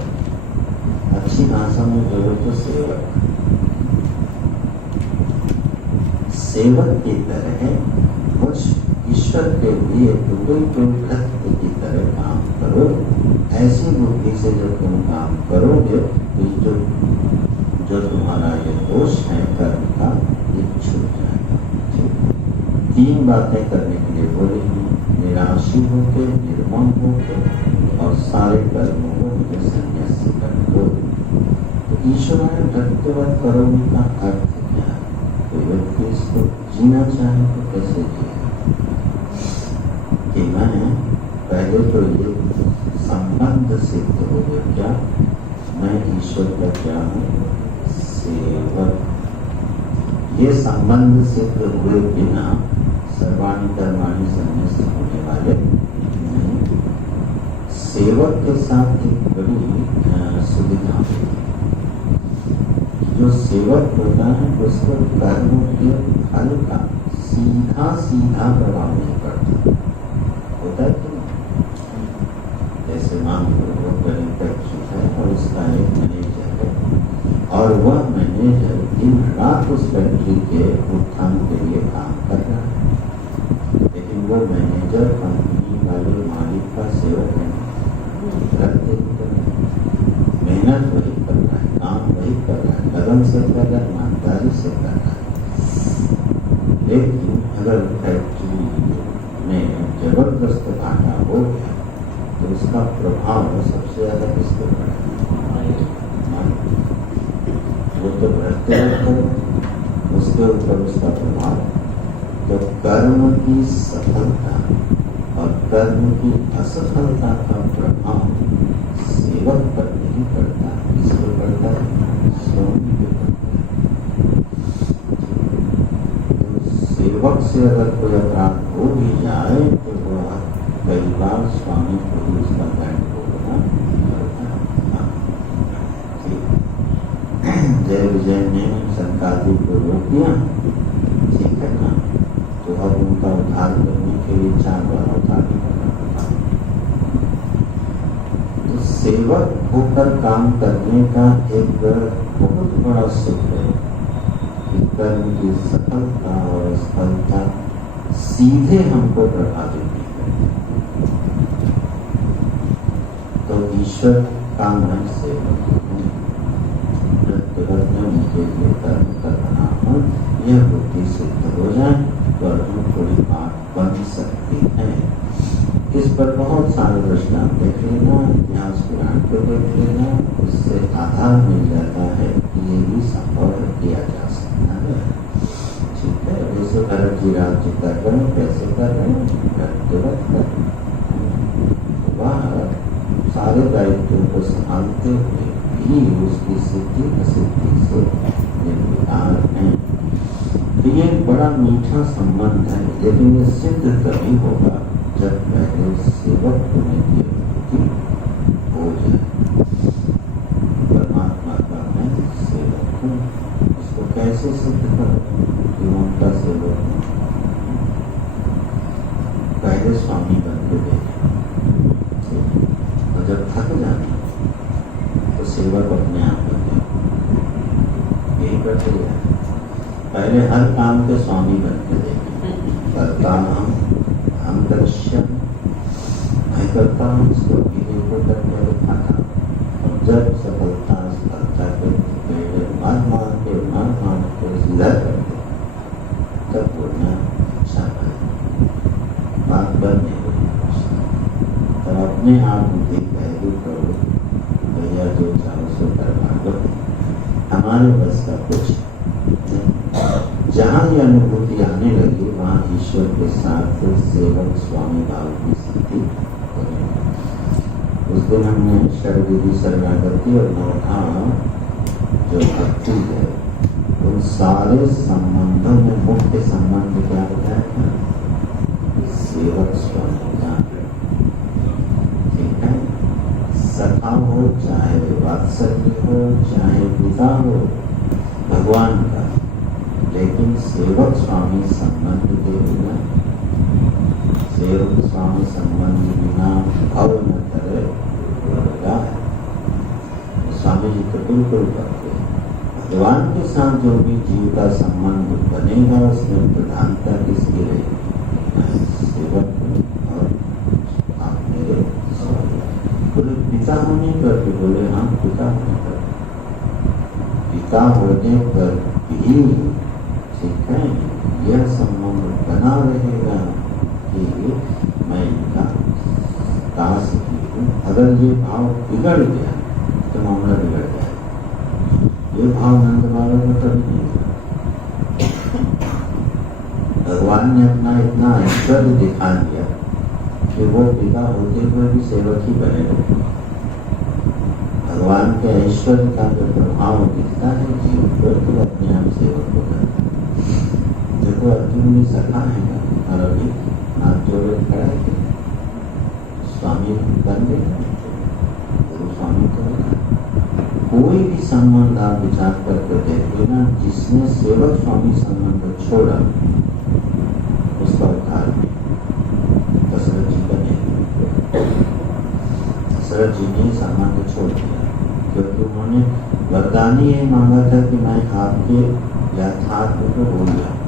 अच्छी भाषा में बोलो तो सेवक, सेवक की तरह मुझ ईश्वर के लिए तुम भक्त की तरह काम करो। ऐसी बुद्धि से जब तुम काम करोगे तो जो तुम्हारा ये दोष है कर्म का, ये छूट जाएगा। तीन बातें करने के लिए बोली, निराशी होके, निर्मम होके और सारे कर्मों को मुझे संन्यास कर दो। तो ईश्वर भक्तवत करोगे का अर्थ क्या है? कोई व्यक्ति इसको जीना चाहे तो कैसे जिएगा? कि मैं पहले तो ये संबंध सिद्ध हो गया, क्या मैं ईश्वर का क्या हूँ? सेवक। ये संबंध सिद्ध हुए बिना सर्वाणी कर्माणि सन्न्यास होने वाले नहीं। सेवक के साथ एक बड़ी सुविधा होती है। जो सेवक होता है उसको कर्म के फल का सीधा सीधा प्रभाव नहीं पड़ता। होता है कि जैसे मान लो वो बड़ी फैक्ट्री है और उसका एक मैनेजर है और वह मैनेजर दिन रात उस फैक्ट्री के उत्थान के लिए काम कर रहा है, लेकिन वो मैनेजर कंपनी वाले मालिक का सेवक है। मेहनत वही कर रहा है, काम वही कर रहा है, लगन से कर रहा है, ईमानदारी से कर रहा है। लेकिन अगर फैक्ट्री में जबरदस्त घाटा हो गया तो उसका प्रभाव सबसे ज्यादा किस पर पड़ेगा? वो तो भ्रष्टाचार, उसके ऊपर उसका प्रभाव। तो कर्म की सफलता और कर्म की असफलता का प्रभाव सेवक पर नहीं पड़ता। किस पर पड़ता है? स्वामी पे पड़ता है। तो सेवक से अगर कोई अपराध हो भी जाए तो वह कई बार स्वामी को ही उसका दंड भोगना पड़ता है। जय विजय ने शंकादि को रोक दिया, ठीक है ना? तो अब उनका उद्धार करने के लिए 4 बार उद्धार करना। तो सेवक होकर काम करने का एक बहुत बड़ा सुख है कि कर्म की सफलता और असफलता सीधे हमको प्रभावित नहीं करती। तो ईश्वर का मन सेवक उनके लिए कर्म कर रहा हूँ, यह बुद्धि सिद्ध हो जाए तो अर्जुन थोड़ी बात बन सकती है। इस पर बहुत सारे दृष्टांत देख लेना, इतिहास पुराण को देख लेना, उससे आधार मिल जाता है कि ये भी संभव किया जा सकता है। ठीक है, जैसे भरत जी राज्य कर रहे हैं, कैसे कर रहे हैं? वह सारे दायित्वों को संभालते हुए भी उसकी सिद्धि असिद्धि से निर्विकार है। तो ये बड़ा मीठा संबंध है, लेकिन ये सिद्ध तभी होगा जब पहले सेवक होने की अनुभूति हो जाए। परमात्मा का मैं सेवक हूँ, इसको कैसे सिद्ध करो कि उनका सेवक हूँ? पहले स्वामी बन के देखें, और जब थक जाए तो सेवक अपने आप बन जाए। नहीं करते हैं। पहले हर काम के स्वामी बनते देखें, करता हम दृश्य मैं करता हूँ, इसको देखो करके दिखाता हूँ। और जब सफलता मान के सीधा करते तब बोलना अच्छा है, बात बन नहीं रही। तब अपने आप बुद्धि पहलू करो, भैया जो चाहो सो करवा दो, हमारे बस का कुछ नहीं। जहाँ ये अनुभूति आने लगी वहाँ ईश्वर के साथ सेवक स्वामी भाव की स्थिति होगी। उस दिन हमने षडविधि शरणागति और नवधाम जो भक्ति है उन सारे संबंधों में मुख्य संबंध क्या बताया था? सेवक स्वामी का। ठीक है, सखा हो चाहे वात्सल्य हो चाहे पिता हो भगवान का, लेकिन सेवक स्वामी संबंध के बिना, सेवक स्वामी संबंध बिना भाव न करे बोलेगा। स्वामी जी तो बिल्कुल करते हैं। भगवान के साथ जो भी जीव का संबंध बनेगा उसमें प्रधानता किसकी रहेगी? सेवक और आप मेरे बोले पिता होने पर भी, बोले हाँ पिता होने पर, पिता होने पर भी ठीक है यह संबंध बना रहेगा कि मैं इनका दास ही हूँ। अगर ये भाव बिगड़ गया तो मामला बिगड़ गया। ये भाव नंद बाबा में कभी नहीं था। भगवान ने अपना इतना ऐश्वर्य दिखा दिया कि वो पिता होते हुए भी सेवक ही बने रहे। भगवान के ऐश्वर्य का जो प्रभाव दिखता है जीव पर, तो अपने आप सेवक हो जाता है। देखो अर्जुन भी सखा है और अभी हाथ जोड़े खड़ा है, स्वामी बन गए, गुरु स्वामी करेगा। कोई भी संबंध आप विचार करके देखो ना, जिसने सेवक स्वामी संबंध छोड़ा उसका उद्धार नहीं। दशरथ जी का नहीं, दशरथ जी ने संबंध छोड़ दिया क्योंकि उन्होंने वरदान ही ये मांगा था कि मैं आपके यथार्थ को भूल जाऊं,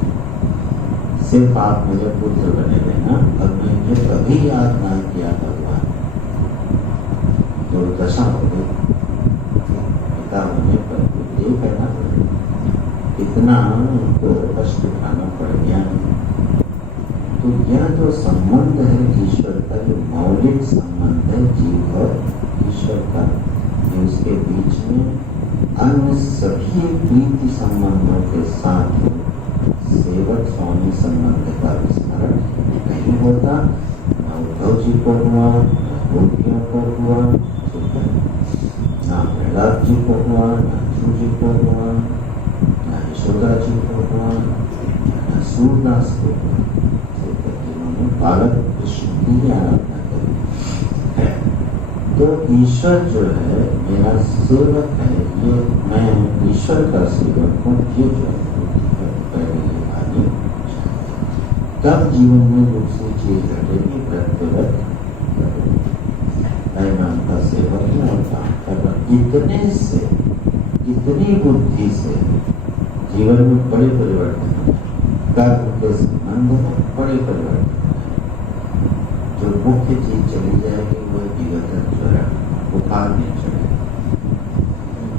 सिर्फ आप मेरे पुत्र बने रहना। और मैंने कभी याद ना किया भगवान, जो दशा हो गई होने पर ये कहना इतना उनको कष्ट उठाना पड़ गया। तो यह जो संबंध है ईश्वर का, जो मौलिक संबंध है जीव और ईश्वर का, उसके बीच में अन्य सभी प्रीति संबंधों के साथ सेवक स्वामी संबंध का विस्मरण नहीं होता। न उद्धव जी को हुआ, न गोपियों को हुआ, ना प्रहलाद जी को हुआ, ना अर्जुन जी को हुआ, ना यशोदा जी को हुआ, ना सूरदास को हुआ, जिन्होंने बालक कृष्ण की आराधना करी है। तो ईश्वर जो है मेरा सेवक है, ये मैं ईश्वर का सेवक हूँ, ये जो है पहले ये आगे तब जीवन में दूसरी चीज घटेगी। प्रत्येक नाम का सेवक और काम करना, इतने से इतनी बुद्धि से जीवन में बड़े परिवर्तन होते हैं। कर्म के संबंध में बड़े परिवर्तन होते हैं। जो मुख्य चीज चली जाएगी वह विगत ज्वरा, बुखार नहीं चढ़ेगा,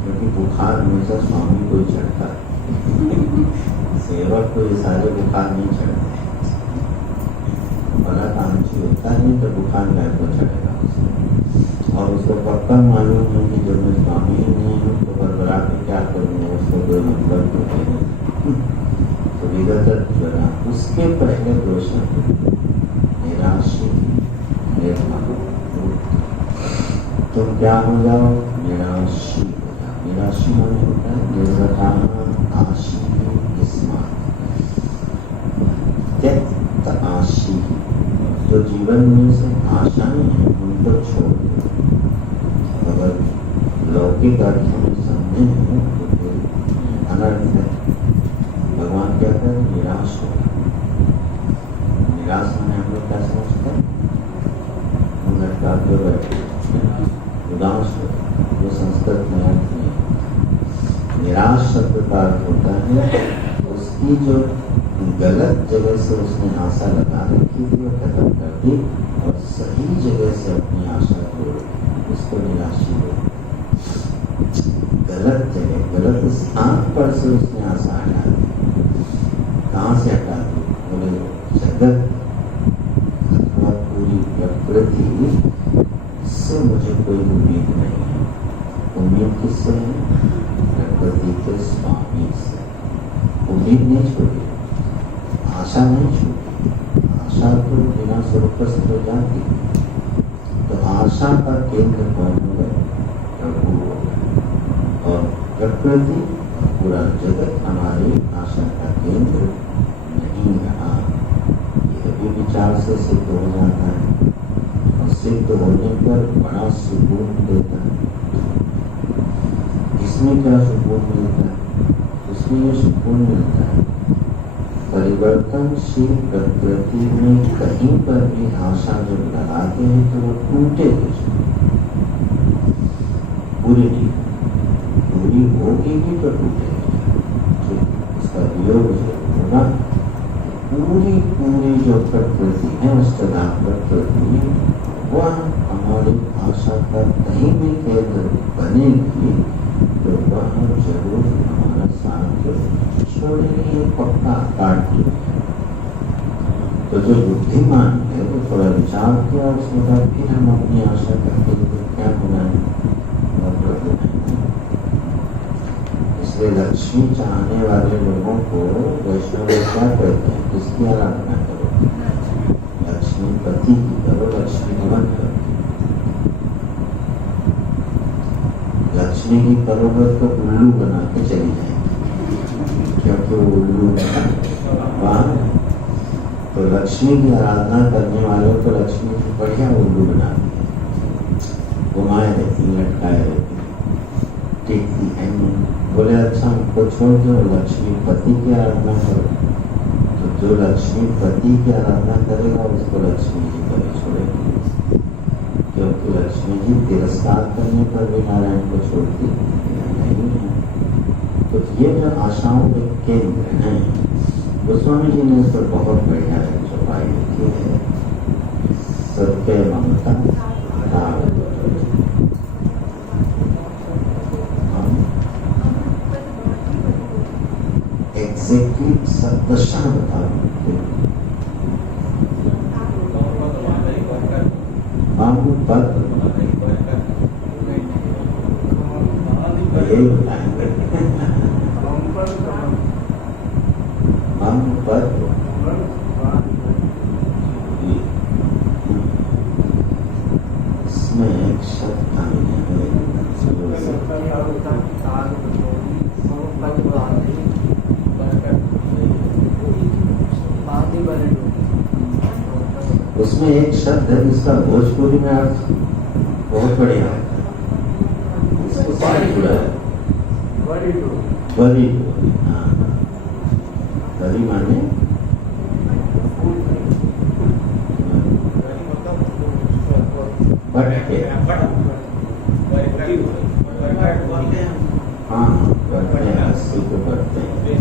क्योंकि बुखार हमेशा स्वामी को ही चढ़ता है, सेवक को ये सारे बुखार नहीं चढ़ते। बड़ा काम होता नहीं तो बुखार गाय को चढ़ेगा और उसको पक्का मालूम है कि जब मैं स्वामी ही नहीं हूँ तो बरबरा के क्या करूँगा, उसको कोई मतलब नहीं। तो विगत ज्वरा, उसके पहले दोष निराशी, तुम क्या हो जाओ? निराशी हो जाओ। निराशी माने होता है निर्वधान आशी त्यक्त आशी, जो जीवन में से आशाएं हैं उनको छोड़ दो। अगर लौकिक अर्थों में समझे हैं तो फिर अनर्थ है। भगवान क्या कहते हैं? निराश हो। निराश होने हम लोग क्या समझते हैं? लटका के बैठे, उदास हो, वो संस्कृत में अर्थ नहीं। निराश शब्द का अर्थ होता है उसकी जो गलत जगह से उसने आशा लगा रखी थी वो खत्म कर दी और सही जगह से अपनी आशा को उसको निराशी हो। गलत जगह गलत स्थान पर से उसने आशा हटा दी। कहाँ से हटा दी? बोले जगत अथवा पूरी प्रकृति से मुझे कोई उम्मीद नहीं है। उम्मीद किससे है? प्रकृति के स्वामी से। उम्मीद नहीं छोड़ी, आशा नहीं छूटी। आशा तो बिना स्वरूपस्थ हो जाती। तो आशा का केंद्र कौन हो गए? प्रभु हो गए। और प्रकृति पूरा जगत हमारी आशा का केंद्र नहीं रहा। यह भी विचार से सिद्ध हो जाता है और सिद्ध होने पर बड़ा सुकून देता है। इसमें क्या सुकून मिलता है? उसमें यह सुकून मिलता है परिवर्तनशील प्रकृति में कहीं पर भी आशा जब लगाते हैं तो वो टूटेगी, पूरी नहीं, पूरी होगी भी तो टूटेगी। उसका वियोग होगा। पूरी पूरी जो प्रकृति है उसका प्रकृति वह हमारी आशा का कहीं भी केंद्र बनेगी तो वह जरूर हमारा साथ छोड़ेगी, पक्का काट ली। तो जो बुद्धिमान है वो थोड़ा विचार किया, उसके बाद फिर हम अपनी आशा करते क्या बनाए और प्रभु नहीं। इसलिए लक्ष्मी चाहने वाले लोगों को वैष्णव क्या कहते हैं? किसकी आराधना करो? लक्ष्मी पति की करो, लक्ष्मी की मत करो। लक्ष्मी की करोगे तो उल्लू बना के चली जाएगी, क्योंकि वो उल्लू तो लक्ष्मी की आराधना करने वालों को लक्ष्मी की बढ़िया उल्लू बनाती है, घुमाए रहती, लटकाए रहती, टिकती है। बोले अच्छा हमको छोड़ दो, लक्ष्मी पति की आराधना करो। तो जो लक्ष्मी पति की आराधना करेगा उसको लक्ष्मी जी कभी छोड़ेगी, क्योंकि लक्ष्मी जी तिरस्कार करने पर भी नारायण को छोड़ती नहीं है। तो ये जो आशाओं के केंद्र हैं, गोस्वामी जी ने इस पर बहुत बढ़िया चौपाई लिखी है। सत्य ममता एग्जैक्टली सदशा बताओ। पद यही बताएंगे। हम पद इसमें एक शब्द आने है उसमें एक शब्द है जिसका भोजपुरी में अर्थ बहुत बढ़िया है। बड़ी बड़ी माने बटके, हाँ बढ़ते हैं, अस्सी को बढ़ते हैं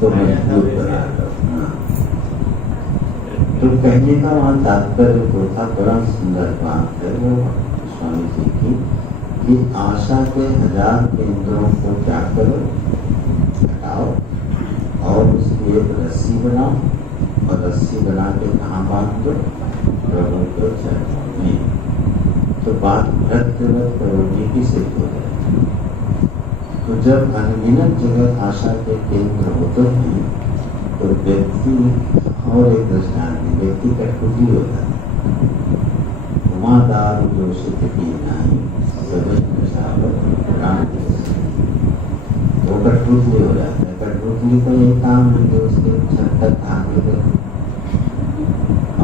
तो मजबूत बना दो। तो कहने का वहाँ तात्पर्य तो था, बड़ा सुंदर बात है वो स्वामी जी की, कि आशा के 1000 केंद्रों को क्या करो, हटाओ और उसकी एक रस्सी बनाओ और रस्सी बना के कहाँ बांध दो? प्रभु के चरणों में। तो बात भ्रत करोगी की सिद्ध हो जाए। तो जब अनगिनत जगह आशा के केंद्र होते हैं तो व्यक्ति और एक दृष्टांत, व्यक्ति कठपुतली होता है। उमादार जोशित की नहीं सभी वो कठपुतली हो जाता है। कठपुतली का ये काम है कि उसके छत तक आगे देखे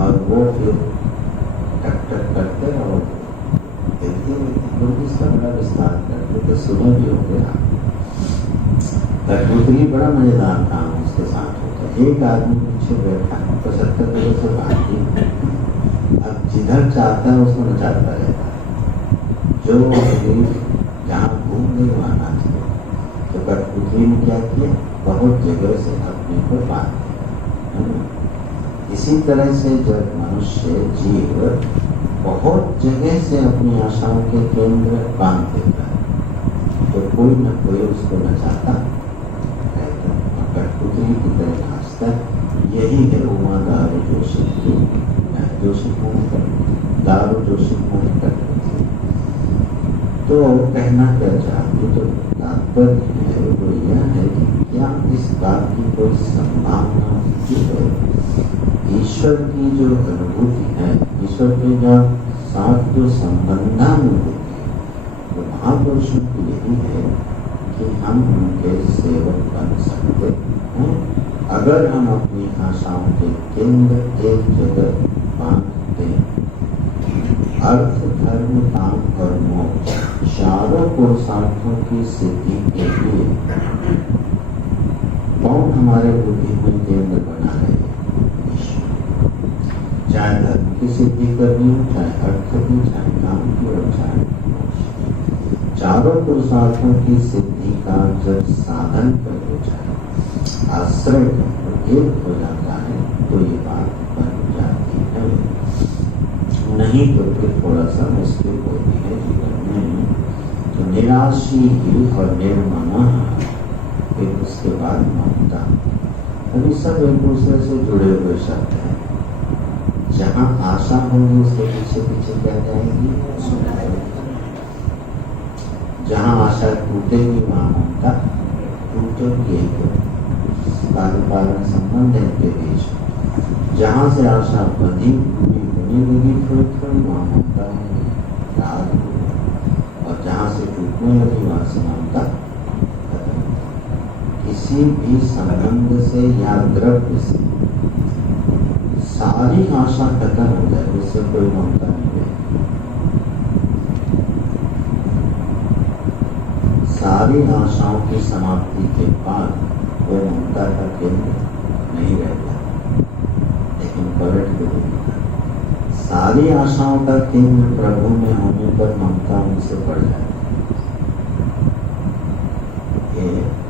और वो फिर टक टक करते और देखते इसका बड़ा विस्तार करते तो सुने भी होते हैं। कठपुतली बड़ा मजेदार काम उसके साथ होता है। एक आदमी पीछे बैठा 75 किलो से भागी, अब जिधर चाहता है उसको नचाता रहता है। जो जहाँ घूम नहीं माना चाहिए। तो कठपुतली ने क्या किया, बहुत जगह से अपने को बांध दिया। इसी तरह से जब मनुष्य जीव बहुत जगह से अपनी आशाओं के केंद्र बांध देता है तो कोई न कोई उसको नचाता रहता है, कठपुतली की तरह नाचता है। यही है उमा दारू जोशी की जोशी दारू जोशी कठपुतली। तो कहना क्या चाहती, तो तात्पर्य है वो यह है कि क्या इस बात की कोई संभावना जो है ईश्वर की जो अनुभूति है, ईश्वर के साथ जो संबंधानुभूति है, तो महापुरुषों की यही है कि हम उनके सेवक बन सकते हैं अगर हम अपनी आशाओं के केंद्र एक जगह बांधते हैं। अर्थ, धर्म, काम और मोक्ष चारों पुरुषार्थों की सिद्धि के लिए कौन हमारे बुद्धि में केंद्र बना रहे हैं? चाहे धर्म की सिद्धि करनी हो, चाहे अर्थ की, चाहे काम की और चाहे मोक्ष की। चारों पुरुषार्थों की सिद्धि का जब साधन कर हो जाए, आश्रय कर एक हो जाता है तो ये बात बन जाती है। नहीं तो फिर थोड़ा सा मुश्किल होती है जीवन में। तो निराशी ही और निर्ममा, फिर उसके बाद ममता। अभी सब एक दूसरे से जुड़े हुए शब्द हैं। जहाँ आशा होगी उसके पीछे पीछे क्या जाएगी? जहाँ आशा टूटेगी वहाँ ममता टूटेगी। कारण संबंध है इनके बीच। जहाँ से आशा बंधी होने लगी थोड़ी थोड़ी वहाँ ममता राग, और जहाँ से टूटने लगी वहाँ से ममता खत्म। किसी भी संबंध से या द्रव्य से सारी आशा खत्म हो जाए, उससे कोई ममता नहीं रहेगी। सारी आशाओं की समाप्ति के बाद वो ममता का केंद्र नहीं रहता। लेकिन पलट के देखना, सारी आशाओं का केंद्र प्रभु में होने पर ममता उनसे बढ़ जाए। ये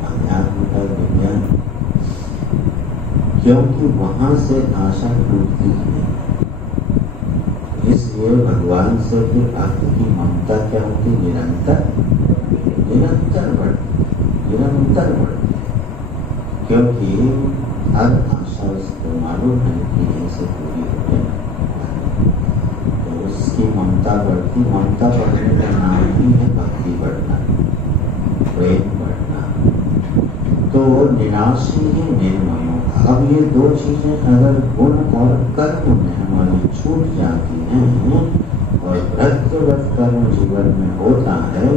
अध्यात्म का विज्ञान, क्योंकि वहां से आशा टूटती है। इसलिए भगवान से फिर भक्त की ममता क्या होती? निरंतर बढ़ती है। क्योंकि हर आशा उसको मालूम है कि ऐसे पूरी होने तो उसकी ममता बढ़ती। ममता बढ़ने का नाम ही है भक्ति बढ़ना, प्रेम बढ़ना। तो निराशी है निर्मयों। अब ये दो चीजें अगर गुण और कर्म में हमारी छूट जाती हैं और भ्रष्टवत कर्म जीवन में होता है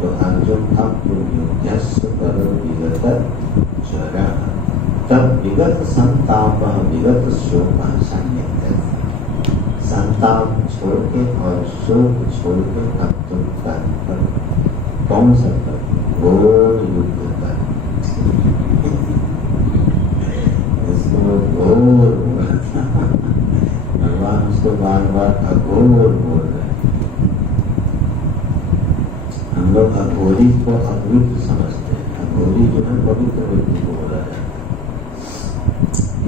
तो अर्जुन अब तुम युद्धस्य करो विगत जरा, तब विगत संताप विगत शोक संयत। संताप छोड़ के और शोक छोड़ के अब तुम कर्म करो। कौन सा कर्म? घोर युद्ध कर्म। घोर भगवान उसको बार बार अघोर बोल रहे हैं। हम लोग अघोरी को अपवित्र समझते हैं। अघोरी जो है पवित्र व्यक्ति को बोला जाता है।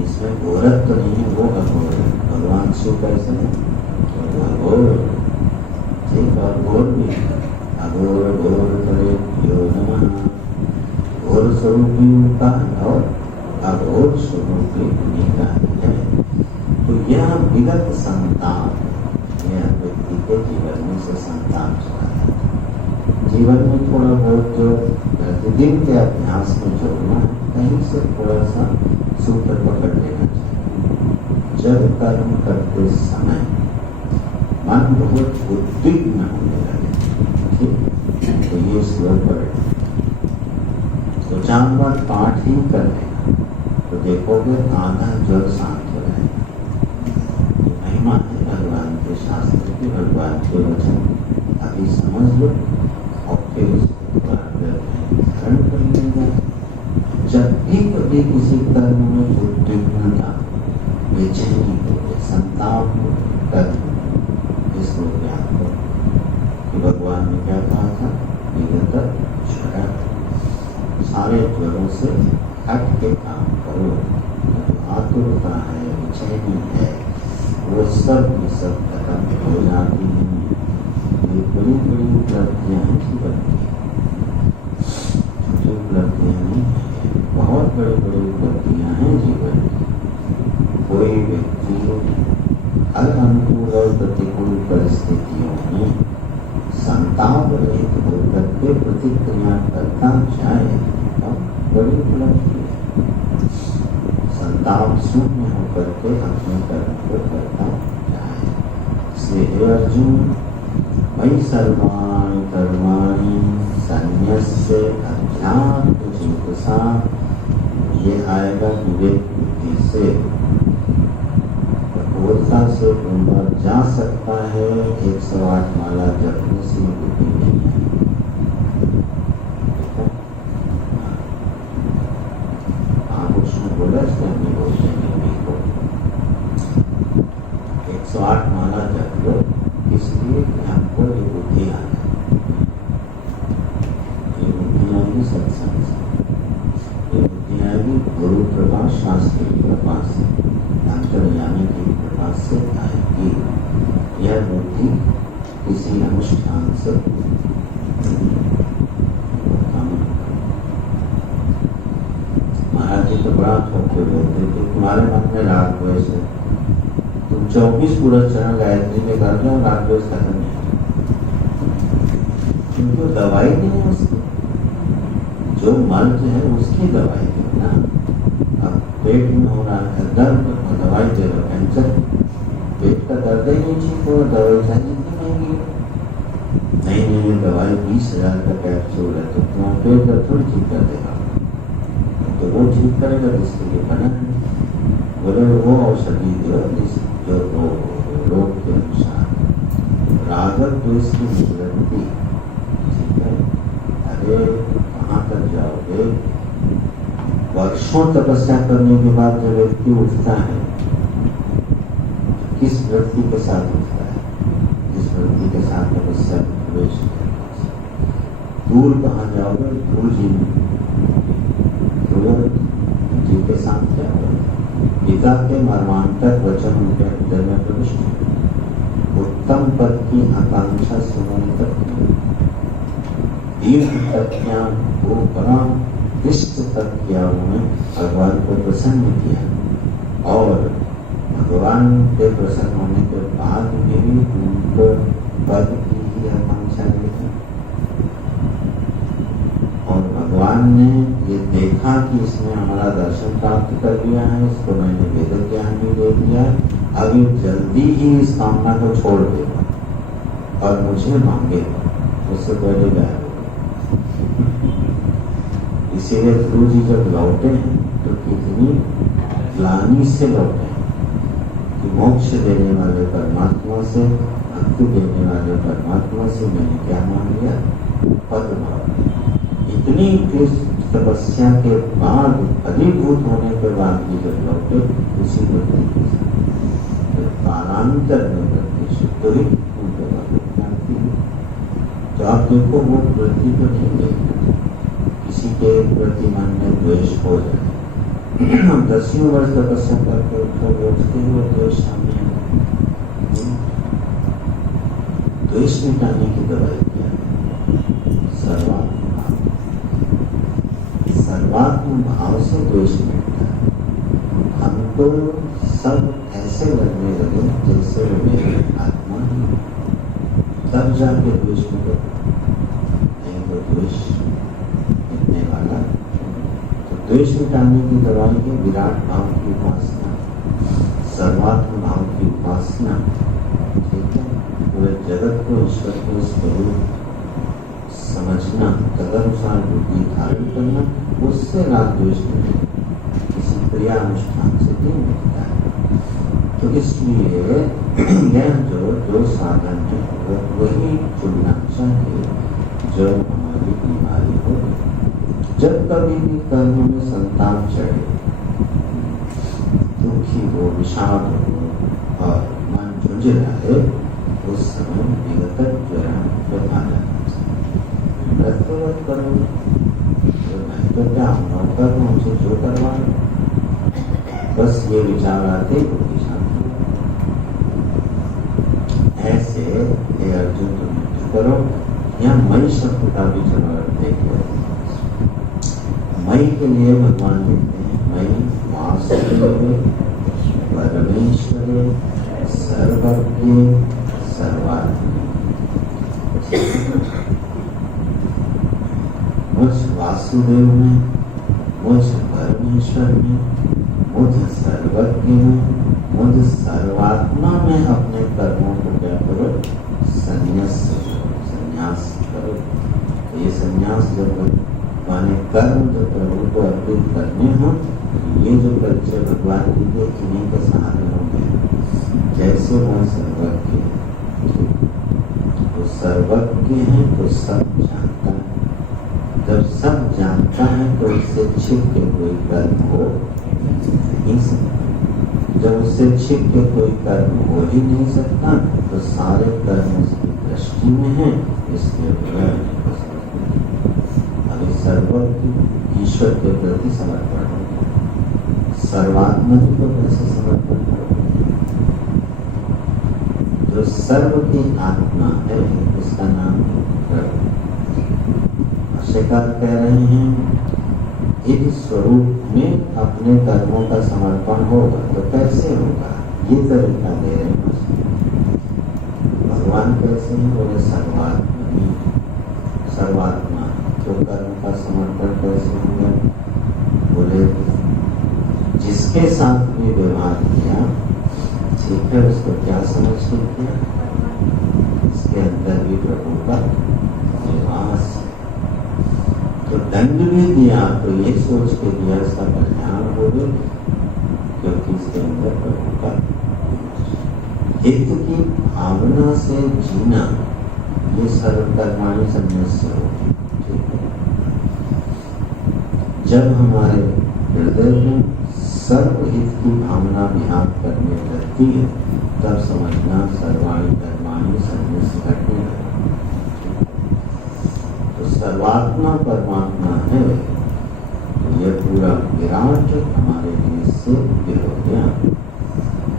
इसमें घोरत तो नहीं है, वो अघोर है। भगवान शिव कैसे है? अघोर, ठीक। और घोर भी अघोर घोर करे यो नमः, घोर स्वरूप भी उनका है और अघोर स्वरूप भी उन्हीं का है। तो यह विगत संताप, यह व्यक्ति के जीवन में से संताप चला जाता। जीवन में थोड़ा बहुत जो प्रतिदिन के अभ्यास में जोड़ना है, कहीं से थोड़ा सा सूत्र पकड़ लेना चाहिए। जब कर्म करते समय मन बहुत उद्विग्न होने लगे, ठीक, तो ये श्लोक पढ़े। तो 4 बार पाठ ही कर लेना तो देखोगे आधा जल शांत हो जाएगा। महिमा है भगवान के शास्त्र की, भगवान के वचन अभी समझ लो और फिर उसको धारण कर लेगा। जब भी कभी किसी कर्म में उद्विग्नता, बेचैनी हो, संताप हो, कर्म इसको ज्ञान करो कि भगवान ने क्या कहा था, विगत ज्वर, सारे ज्वरों से हट के काम करो। जो आतुरता है, बेचैनी है, वो सब खत्म हो जाती है। ये बड़ी बड़ी उपलब्धियां हैं जीवन की, छोटी उपलब्धियां नहीं है, बहुत बड़ी बड़ी उपलब्धियां हैं जीवन की। कोई व्यक्ति हर अनुकूल और प्रतिकूल परिस्थितियों में संताप रहित होकर के प्रतिक्रिया करता जाए तो बड़ी उपलब्धि है। संताप शून्य होकर के अपने कर्म को करता जाए। इसलिए हे अर्जुन, मयि सर्वाणि कर्माणि सन्न्यस्य अध्यात्मचेतसा, ये आएगा विवेक बुद्धि से, कठोरता से ढूंढा जा सकता है। 108 माला जपने से बुद्धि नहीं है। आप उसमें बोला इसलिए हमने बोलते हैं को 108 माला जप लो, इसलिए हमको ये बुद्धि आ जाए। ये बुद्धि आएगी सत्संग से, ये बुद्धि आएगी गुरु कृपा, शास्त्र की कृपा से, अंतर्यामी की कृपा से आएगी। यह बुद्धि किसी अनुष्ठान से महाराज जी तो बड़ा ठोके बोलते थे, तुम्हारे मन में राग द्वेष है, तुम 24 पूरा चरण गायत्री में कर लो, राग द्वेष खत्म नहीं है। क्योंकि दवाई नहीं है उसकी, जो मर्ज है उसकी दवाई है ना। अब पेट में हो रहा है दर्द, दवाई दे रहा, कैंसर, पेट का दर्द ही नहीं ठीक हो, दवाई चाहिए महंगी। नहीं दवाई 20,000 का कैप्सूल है, तो तुम्हारा पेट दर्द थोड़ी ठीक कर देगा, तो वो ठीक करेगा जिसके लिए बना है। बोले वो औषधि दो जो रोग के अनुसार। रागत तो इसकी निवृत्ति, ठीक है। अरे कहाँ तक जाओगे? वर्षों तपस्या करने के बाद जब व्यक्ति उठता है, किस वृत्ति के साथ उठता है? जिस वृत्ति के साथ तपस्या प्रवेश किया। दूर कहाँ जाओगे? ध्रुव जी में, ध्रुव जी के साथ क्या होगा? पिता के मर्मांतक वचन उनके हृदय में प्रविष्ट है। उत्तम पद की आकांक्षा सुमन तक, दीर्घ तक ज्ञान वो बड़ा इष्ट तक किया, उन्होंने भगवान को प्रसन्न किया। और भगवान के प्रसन्न होने के बाद भी उनको पद की ही आकांक्षा देखी। और भगवान ने ये देखा कि इसने हमारा दर्शन प्राप्त कर लिया है, इसको मैंने वेद ज्ञान भी दे दिया, अब ये जल्दी ही इस कामना को छोड़ देगा और मुझे मांगेगा, उससे पहले गायब। इसीलिए ध्रुव जी जब लौटे हैं तो कितनी ग्लानि से लौटे हैं कि मोक्ष देने वाले परमात्मा से, भक्ति देने वाले परमात्मा से मैंने क्या मांग लिया? पद मांग लिया। इतनी तपस्या के बाद, फलीभूत होने के बाद भी जब लौटे, उसी वृत्ति के साथ कालांतर में वृत्ति शुद्ध ही उनके बाद। तो आप देखो वो वृत्ति तो नहीं देगी, किसी के प्रति मन में द्वेष हो जाए। 10 वर्ष तपस्या करके उठोगे, उसके लिए द्वेष सामने आएगा। द्वेष मिटाने की दवाई क्या है? सर्वात्म भाव। सर्वात्म भाव से द्वेष मिटता है। हमको सब ऐसे लगने लगे जैसे मेरे आत्मा ही, तब जाके द्वेष मिटेगा। नहीं तो द्वेष वाला, तो द्वेष मिटाने की दवाई है विराट भाव की उपासना, सर्वात्म भाव की उपासना, ठीक है। पूरे जगत को ईश्वर को स्वरूप समझना, तदनुसार बुद्धि धारण करना, उससे राग द्वेष मिटेगा, किसी क्रिया अनुष्ठान से नहीं मिलता है। तो इसलिए यह जो साधन है वो वही चुनना चाहिए जो हमारी बीमारी हो। जब कभी भी कर्म में संताप चढ़े, दुखी हो, विषाद हो और मन झुंझ रहे, उस समय विगत ज्वर आ जाना चाहिए। व्रत तो व्रत करोगे, तो नहीं तो क्या नौकर तो हमसे जो करवा, बस ये विचार आते बुद्धि शांत। ऐसे हे अर्जुन तुम युद्ध करो। यहाँ मई शब्द का भी जब अर्थ देखो, मई के लिए भगवान कहते हैं मई वासुदेव परमेश्वरे सर्वज्ञ सर्वात्मने। मुझ वासुदेव में, मुझ परमेश्वर में, मुझ सर्वज्ञ में, मुझ सर्वात्मा में अपने कर्मों को क्या करो, संन्यास करो। तो ये संन्यास जब माने कर्म जब प्रभु को अर्पित करने हो, ये जो परिचय भगवान की के इन्हीं के सहारे होंगे। जैसे वो सर्वज्ञ है, तो सर्वज्ञ है तो सब जानता है। जब सब जानता है तो उससे छिप के कोई कर्म हो नहीं सकता। जब उससे छिप के कोई कर्म हो ही नहीं सकता तो सारे कर्म उसकी दृष्टि में है, इसलिए बुरा नहीं हो सकता। अभी सर्वज्ञ ईश्वर के प्रति समर्पण हो, सर्वात्मा को कैसे समर्पण करो? जो सर्व की आत्मा है उसका नाम है प्रभु। भाष्यकार कह रहे हैं इस स्वरूप में अपने कर्मों का समर्पण होगा तो कैसे होगा, ये तरीका दे रहे हैं। भगवान कैसे हैं, बोले सर्वात्मा, सर्वात्मा। तो कर्म का समर्पण कैसे होगा, बोले जिसके साथ भी व्यवहार किया, ठीक है, उसको क्या समझ के किया, इसके अंदर भी प्रभु का निवास। तो दंड भी दिया तो ये सोच के दिया इसका कल्याण हो गया, क्योंकि इसके अंदर प्रभु का हित की भावना से जीना, ये सर्वकर्माणि सन्न्यस्य होगी। जब हमारे हृदय में सर्वहित की भावना विहार करने लगती है, तब समझना सर्वाणि कर्माणि सन्न्यस्य घटने लगती। तो सर्वात्मा परमात्मा है, तो यह पूरा विराट हमारे लिए सिद्ध हो गया।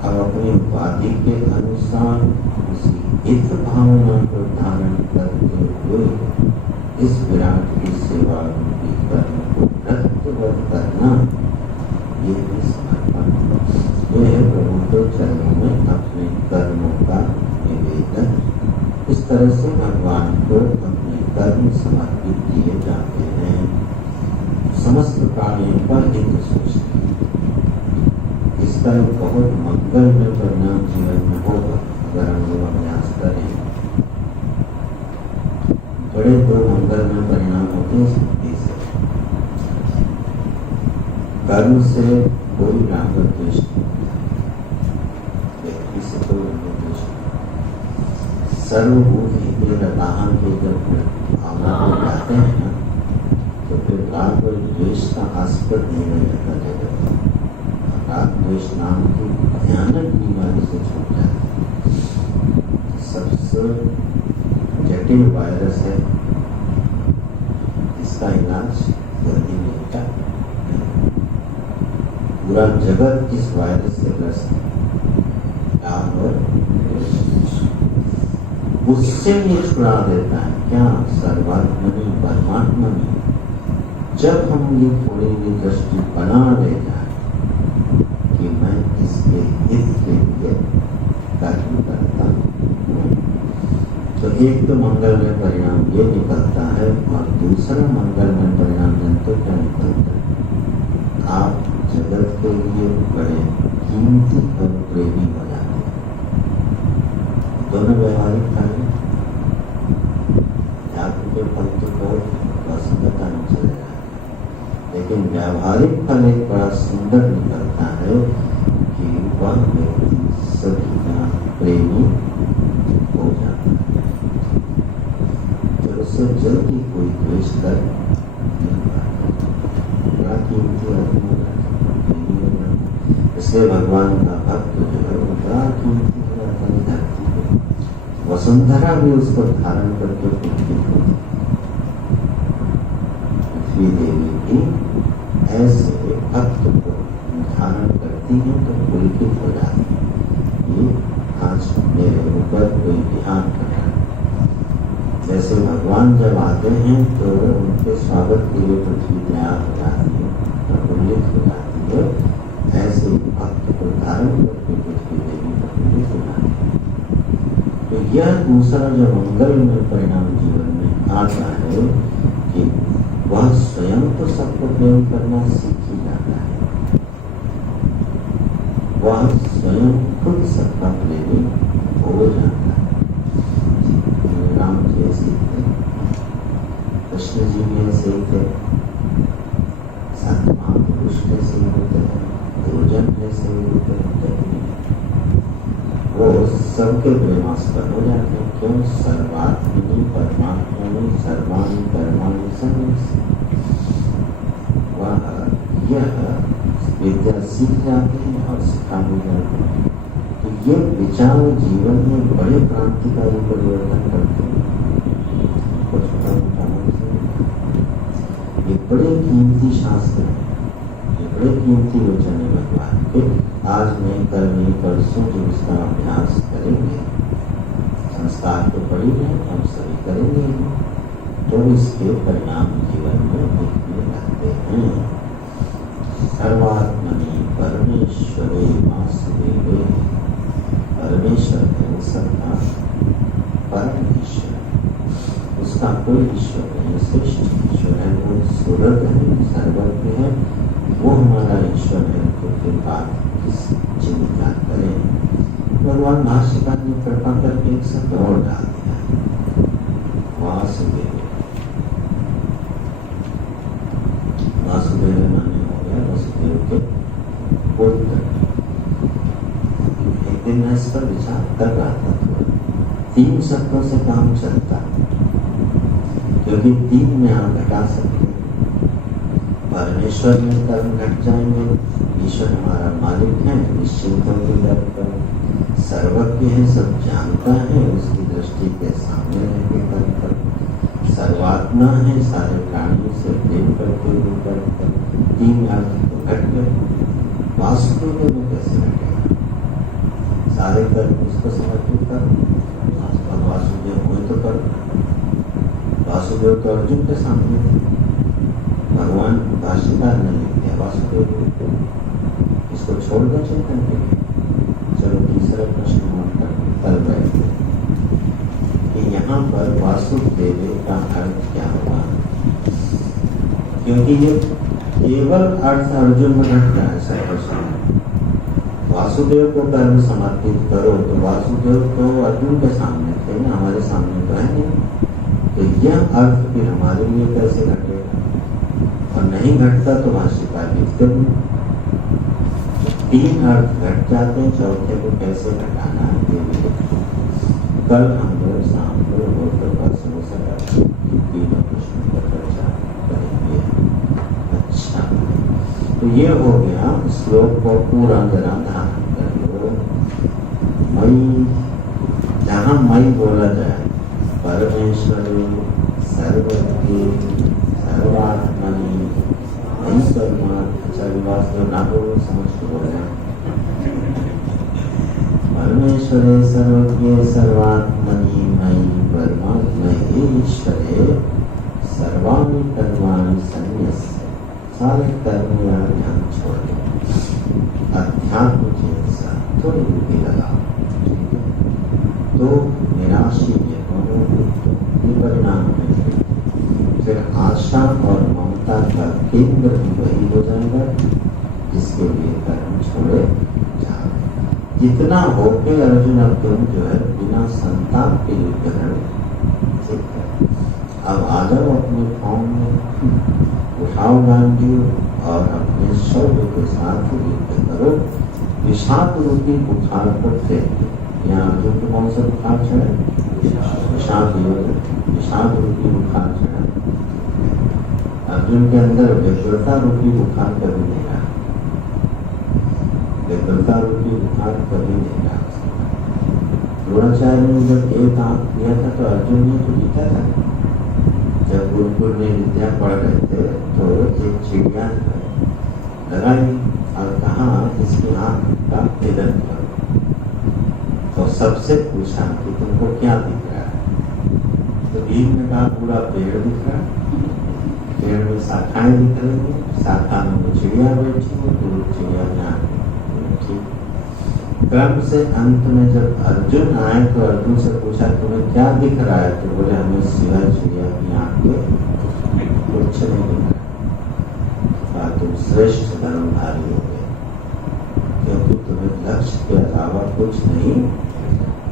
अब अपनी उपाधि के अनुसार उसी हित भावना को धारण करते हुए इस विराट की सेवा रूपी कर्म को व्रतवत करना, ये भी समर्पण। ये है प्रभु के चरणों में अपने कर्मों का निवेदन। इस तरह से भगवान को अपने कर्म समर्पित किए जाते हैं। समस्त प्राणियों का हित सोचते हैं। इसका एक बहुत मंगल में परिणाम जीवन में होगा अगर हम लोग अभ्यास करें। बड़े दो मंगल में परिणाम होते हैं शक्ति से। कर्म से कोई राग द्वेष नहीं, व्यक्ति से कोई राग द्वेष नहीं। सर्वभूत हिते रताहं के जब भावना को जाते हैं ना, तो फिर राग और द्वेष का आस्पद नहीं रहता जगत। राग द्वेष नाम की भयानक बीमारी से छूट जाती है। सबसे जटिल वायरस है, इसका इलाज जल्दी मिलता है। पूरा जगत इस वायरस से ग्रस्त है, राग और उससे ये छुड़ा देता है। क्या? सर्वात्मनि परमात्मनि। जब हम ये थोड़ी भी दृष्टि बना ले जाए कि मैं इसके हित के लिए कर्म करता हूँ, तो एक तो मंगल में परिणाम ये निकलता है, और दूसरा मंगल में परिणाम जनतो क्या निकलता है, आप जगत के लिए बड़े कीमती और प्रेमी हो जाते हैं। दोनों व्यवहारिक फल हैं। के फल तो बहुत असंगता में चले जाते हैं, लेकिन व्यावहारिक फल एक बड़ा सुंदर निकलता है कि वह व्यक्ति सभी का प्रेमी हो जाता है। जब उससे जल्दी कोई द्वेष कर बड़ा कीमती आदमी हो जाता है। इसलिए भगवान का भक्त जो है वो बड़ा कीमती हो जाता है धरती पे। वसुंधरा भी उसको धारण करके पुष्पित होती। पृथ्वी देवी भी ऐसे भक्त को धारण करती हैं तो पुलकित हो जाती है कि आज मेरे ऊपर कोई ध्यान कर रहा है। जैसे भगवान जब आते हैं तो उनके स्वागत के लिए पृथ्वी तैयार हो जाती है, प्रफुल्लित हो जाती है। ऐसे भक्त को धारण करके पृथ्वी देवी प्रफुल्लित हो जाती है। तो यह दूसरा जो मंगल में परिणाम जीवन में आता है कि वह स्वयं तो सबको प्रेम करना सीख ही जाता है, वह स्वयं खुद सबका प्रेमी हो जाता है। राम जी ऐसे थे, कृष्ण जी भी ऐसे ही थे, साथ महापुरुष कैसे होते हैं, गुरुजन कैसे होते हैं, वो सबके प्रेमास्पद हो जाते हैं। क्यों? सर्वात्मनि परमात्मनि सर्वाणि कर्माणि सन्न्यासी, वह यह विद्या सीख जाते हैं और सिखा भी जाते हैं। तो ये विचार जीवन में बड़े क्रांतिकारी परिवर्तन करते हैं। ये बड़े कीमती शास्त्र हैं, ये बड़े कीमती वचन है भगवान के। आज नहीं, कल नहीं, परसों जब इसका अभ्यास करेंगे, संस्कार तो पड़ी है, हम सभी करेंगे, तो इसके परिणाम जीवन में दिखने लगते हैं। सर्वात्मनि परमेश्वरे वासुदेवे, परमेश्वर है वो सबका परम ईश्वर, उसका कोई ईश्वर नहीं, श्रेष्ठ ईश्वर है, वो सुरग है, सर्वज्ञ है, वो हमारा ईश्वर है। तो फिर बात किस चिंता करें? भगवान भाष्यकार ने कृपा करके एक शब्द और डाल दिया, वासुदेव। वासुदेव माने हो गया वसुदेव के पुत्र। एक दिन मैं इस पर विचार कर रहा था, तो 3 शब्दों से काम चलता, क्योंकि 3 में आप घटा सकते हैं। परमेश्वर में कर्म घट जाएंगे, ईश्वर हमारा मालिक है, निश्चिंत होकर कर्म करो, सर्वज्ञ है, सब जानता है, उसकी दृष्टि के सामने रहकर कर्म करो, सर्वात्मा है, सारे प्राणियों से प्रेम करते हुए कर्म करो। 3 अर्थ तो घट गए। वासुदेव में कैसे घटेगा? सारे कर्म उसको समर्पित करो, और वासुदेव हुए तो करो। वासुदेव तो अर्जुन के सामने थे, भगवान भाष्यकार ने लिख दिया वासुदेव, इसको छोड़ दो चिंतन के लिए। चलो तीसरा प्रश्न हम कल बैठते हैं कि यहाँ पर वासुदेव का अर्थ क्या होगा, क्योंकि ये केवल अर्थ अर्जुन में घट रहा है। सर्वस्व वासुदेव को कर्म समर्पित करो, तो वासुदेव तो अर्जुन के सामने थे ना, हमारे सामने तो है नहीं। तो यह अर्थ फिर हमारे लिए कैसे घटेगा? और नहीं घटता तो भाष्यकार लिखते हैं 3 अर्थ घट जाते हैं, चौथे को कैसे घटाना है ये भी लिखते हैं। कल हम लोग शाम को तीनों प्रश्न पर चर्चा करेंगे। अच्छा, तो ये हो गया, श्लोक को पूरा जरा धारण कर लो। मई, जहाँ मई बोला जाए, परमेश्वरे सर्वज्ञ सर्वात्मनि मयि परमात्मा। अच्छा विवास जो ना बोलो समझ के बोले, परमेश्वरे सर्वज्ञ सर्वात्मनि मयि परमात्मा ईश्वरे सर्वाणि कर्माणि सन्न्यस्य। सारे कर्म या ध्यान छोड़ दो, अध्यात्म चिकित्सा थोड़ी डूबी लगाओ, तो निराशी परिणाम है। फिर आशा और ममता का केंद्र भी वही हो जाएगा जिसके लिए कर्म छोड़े जाए। जितना होके अर्जुन अब तुम जो है बिना संताप के युद्ध करो, ठीक है। अब आ जाओ अपने फॉर्म में, उठाओ गांधी और अपने शौर्य के साथ युद्ध करो। विषाद रूपी बुखार को फेंको। यहाँ अर्जुन को कौन सा बुखार चढ़ा? विषाद रूपी बुखार चढ़ा। अर्जुन के अंदर व्यग्रता रूपी बुखार कभी नहीं रहा, व्यग्रता रूपी बुखार कभी नहीं रहा। द्रोणाचार्य ने जब एक आंख दिया था तो अर्जुन ने तो जीता था, जब गुरुकुल में विद्या पढ़ रहे थे तो एक चिड़िया लगाई और कहा इसकी आँख का भेदन करो। तो सबसे पूछा कि तुमको क्या दिख रहा है? तो भीम ने कहा पूरा पेड़ दिख रहा है, पेड़ में शाखाएं दिख रही हैं, शाखा में वो चिड़िया बैठी है, तो चिड़िया में आँख बैठी। क्रम से अंत में जब अर्जुन आए तो अर्जुन से पूछा तुम्हें क्या दिख रहा है? तो बोले हमें सिवाय चिड़िया की आँख के कुछ नहीं दिख रहा। तुम श्रेष्ठ धर्मधारी हो गए क्योंकि तुम्हें लक्ष्य के अलावा कुछ नहीं।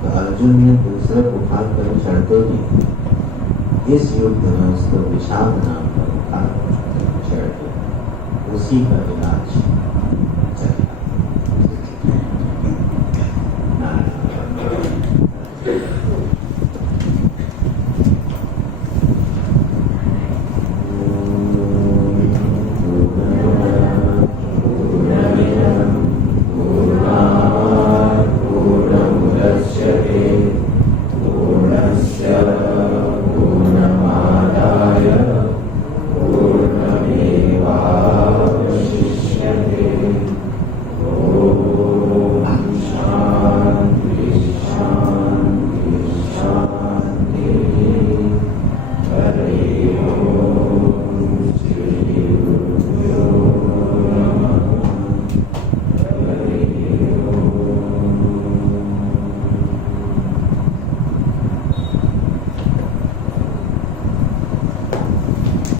तो अर्जुन ने दूसरे गुफा पर चढ़ते ही इस युद्ध में उसको विषाद नाम का गुफा चढ़ गया। उसी का इलाज